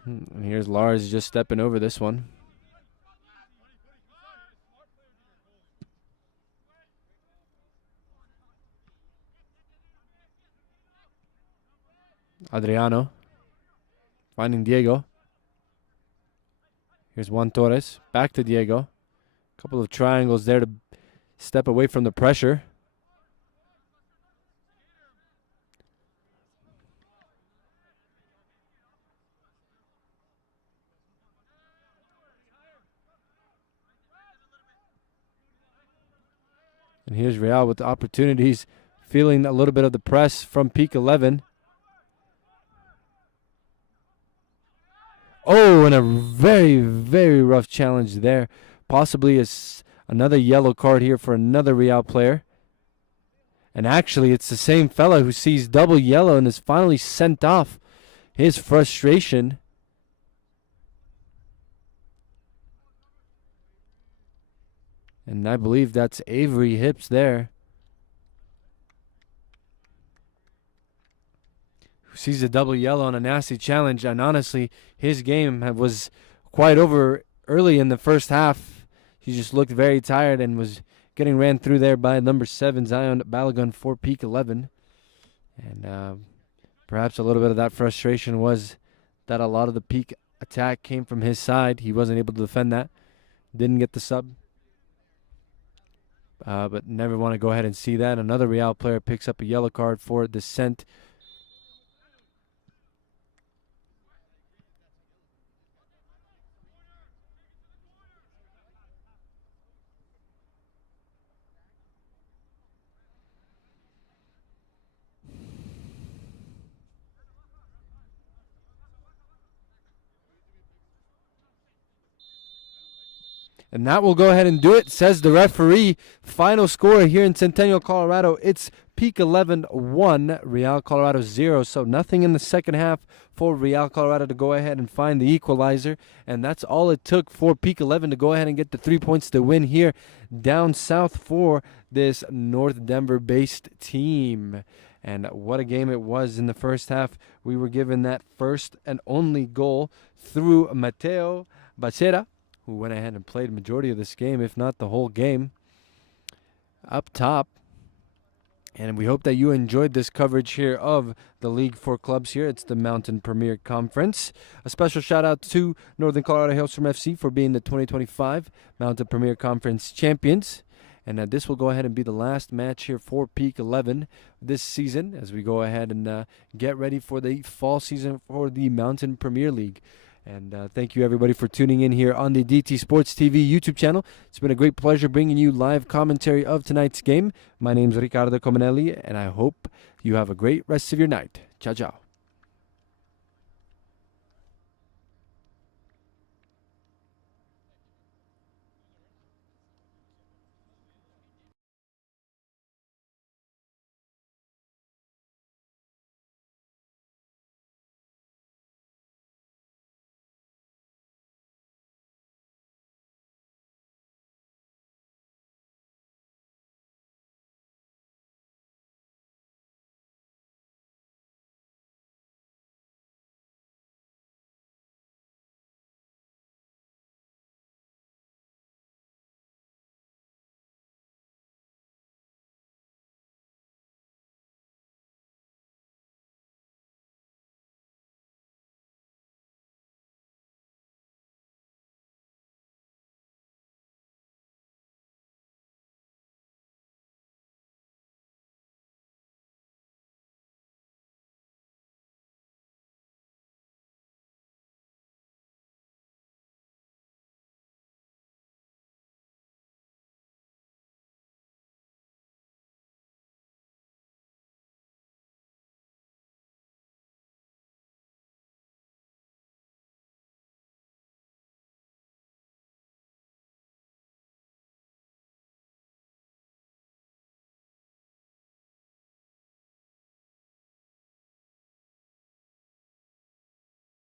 And here's Lars just stepping over this one. Adriano finding Diego. Here's Juan Torres. Back to Diego. A couple of triangles there to step away from the pressure. And here's Real with the opportunities, feeling a little bit of the press from Peak 11. Oh, and a very, very rough challenge there. Possibly another yellow card here for another Real player. And actually, it's the same fella who sees double yellow and is finally sent off. His frustration. And I believe that's Avery Hips there. Who sees a double yellow on a nasty challenge. And honestly, his game was quite over early in the first half. He just looked very tired and was getting ran through there by number 7, Zion Balogun for Peak 11. And perhaps a little bit of that frustration was that a lot of the Peak attack came from his side. He wasn't able to defend that. Didn't get the sub. But never want to go ahead and see that. Another Real player picks up a yellow card for dissent. And that will go ahead and do it, says the referee. Final score here in Centennial, Colorado. It's Peak 11 1, Real Colorado 0. So nothing in the second half for Real Colorado to go ahead and find the equalizer. And that's all it took for Peak 11 to go ahead and get the 3 points to win here down south for this North Denver-based team. And what a game it was in the first half. We were given that first and only goal through Mateo Bacera, who went ahead and played majority of this game, if not the whole game, up top. And we hope that you enjoyed this coverage here of the League for Clubs here. It's the Mountain Premier Conference. A special shout out to Northern Colorado Hailstorm FC for being the 2025 Mountain Premier Conference champions. And this will go ahead and be the last match here for Peak 11 this season as we go ahead and get ready for the fall season for the Mountain Premier League. And thank you, everybody, for tuning in here on the DT Sports TV YouTube channel. It's been a great pleasure bringing you live commentary of tonight's game. My name's Ricardo Cominelli, and I hope you have a great rest of your night. Ciao, ciao.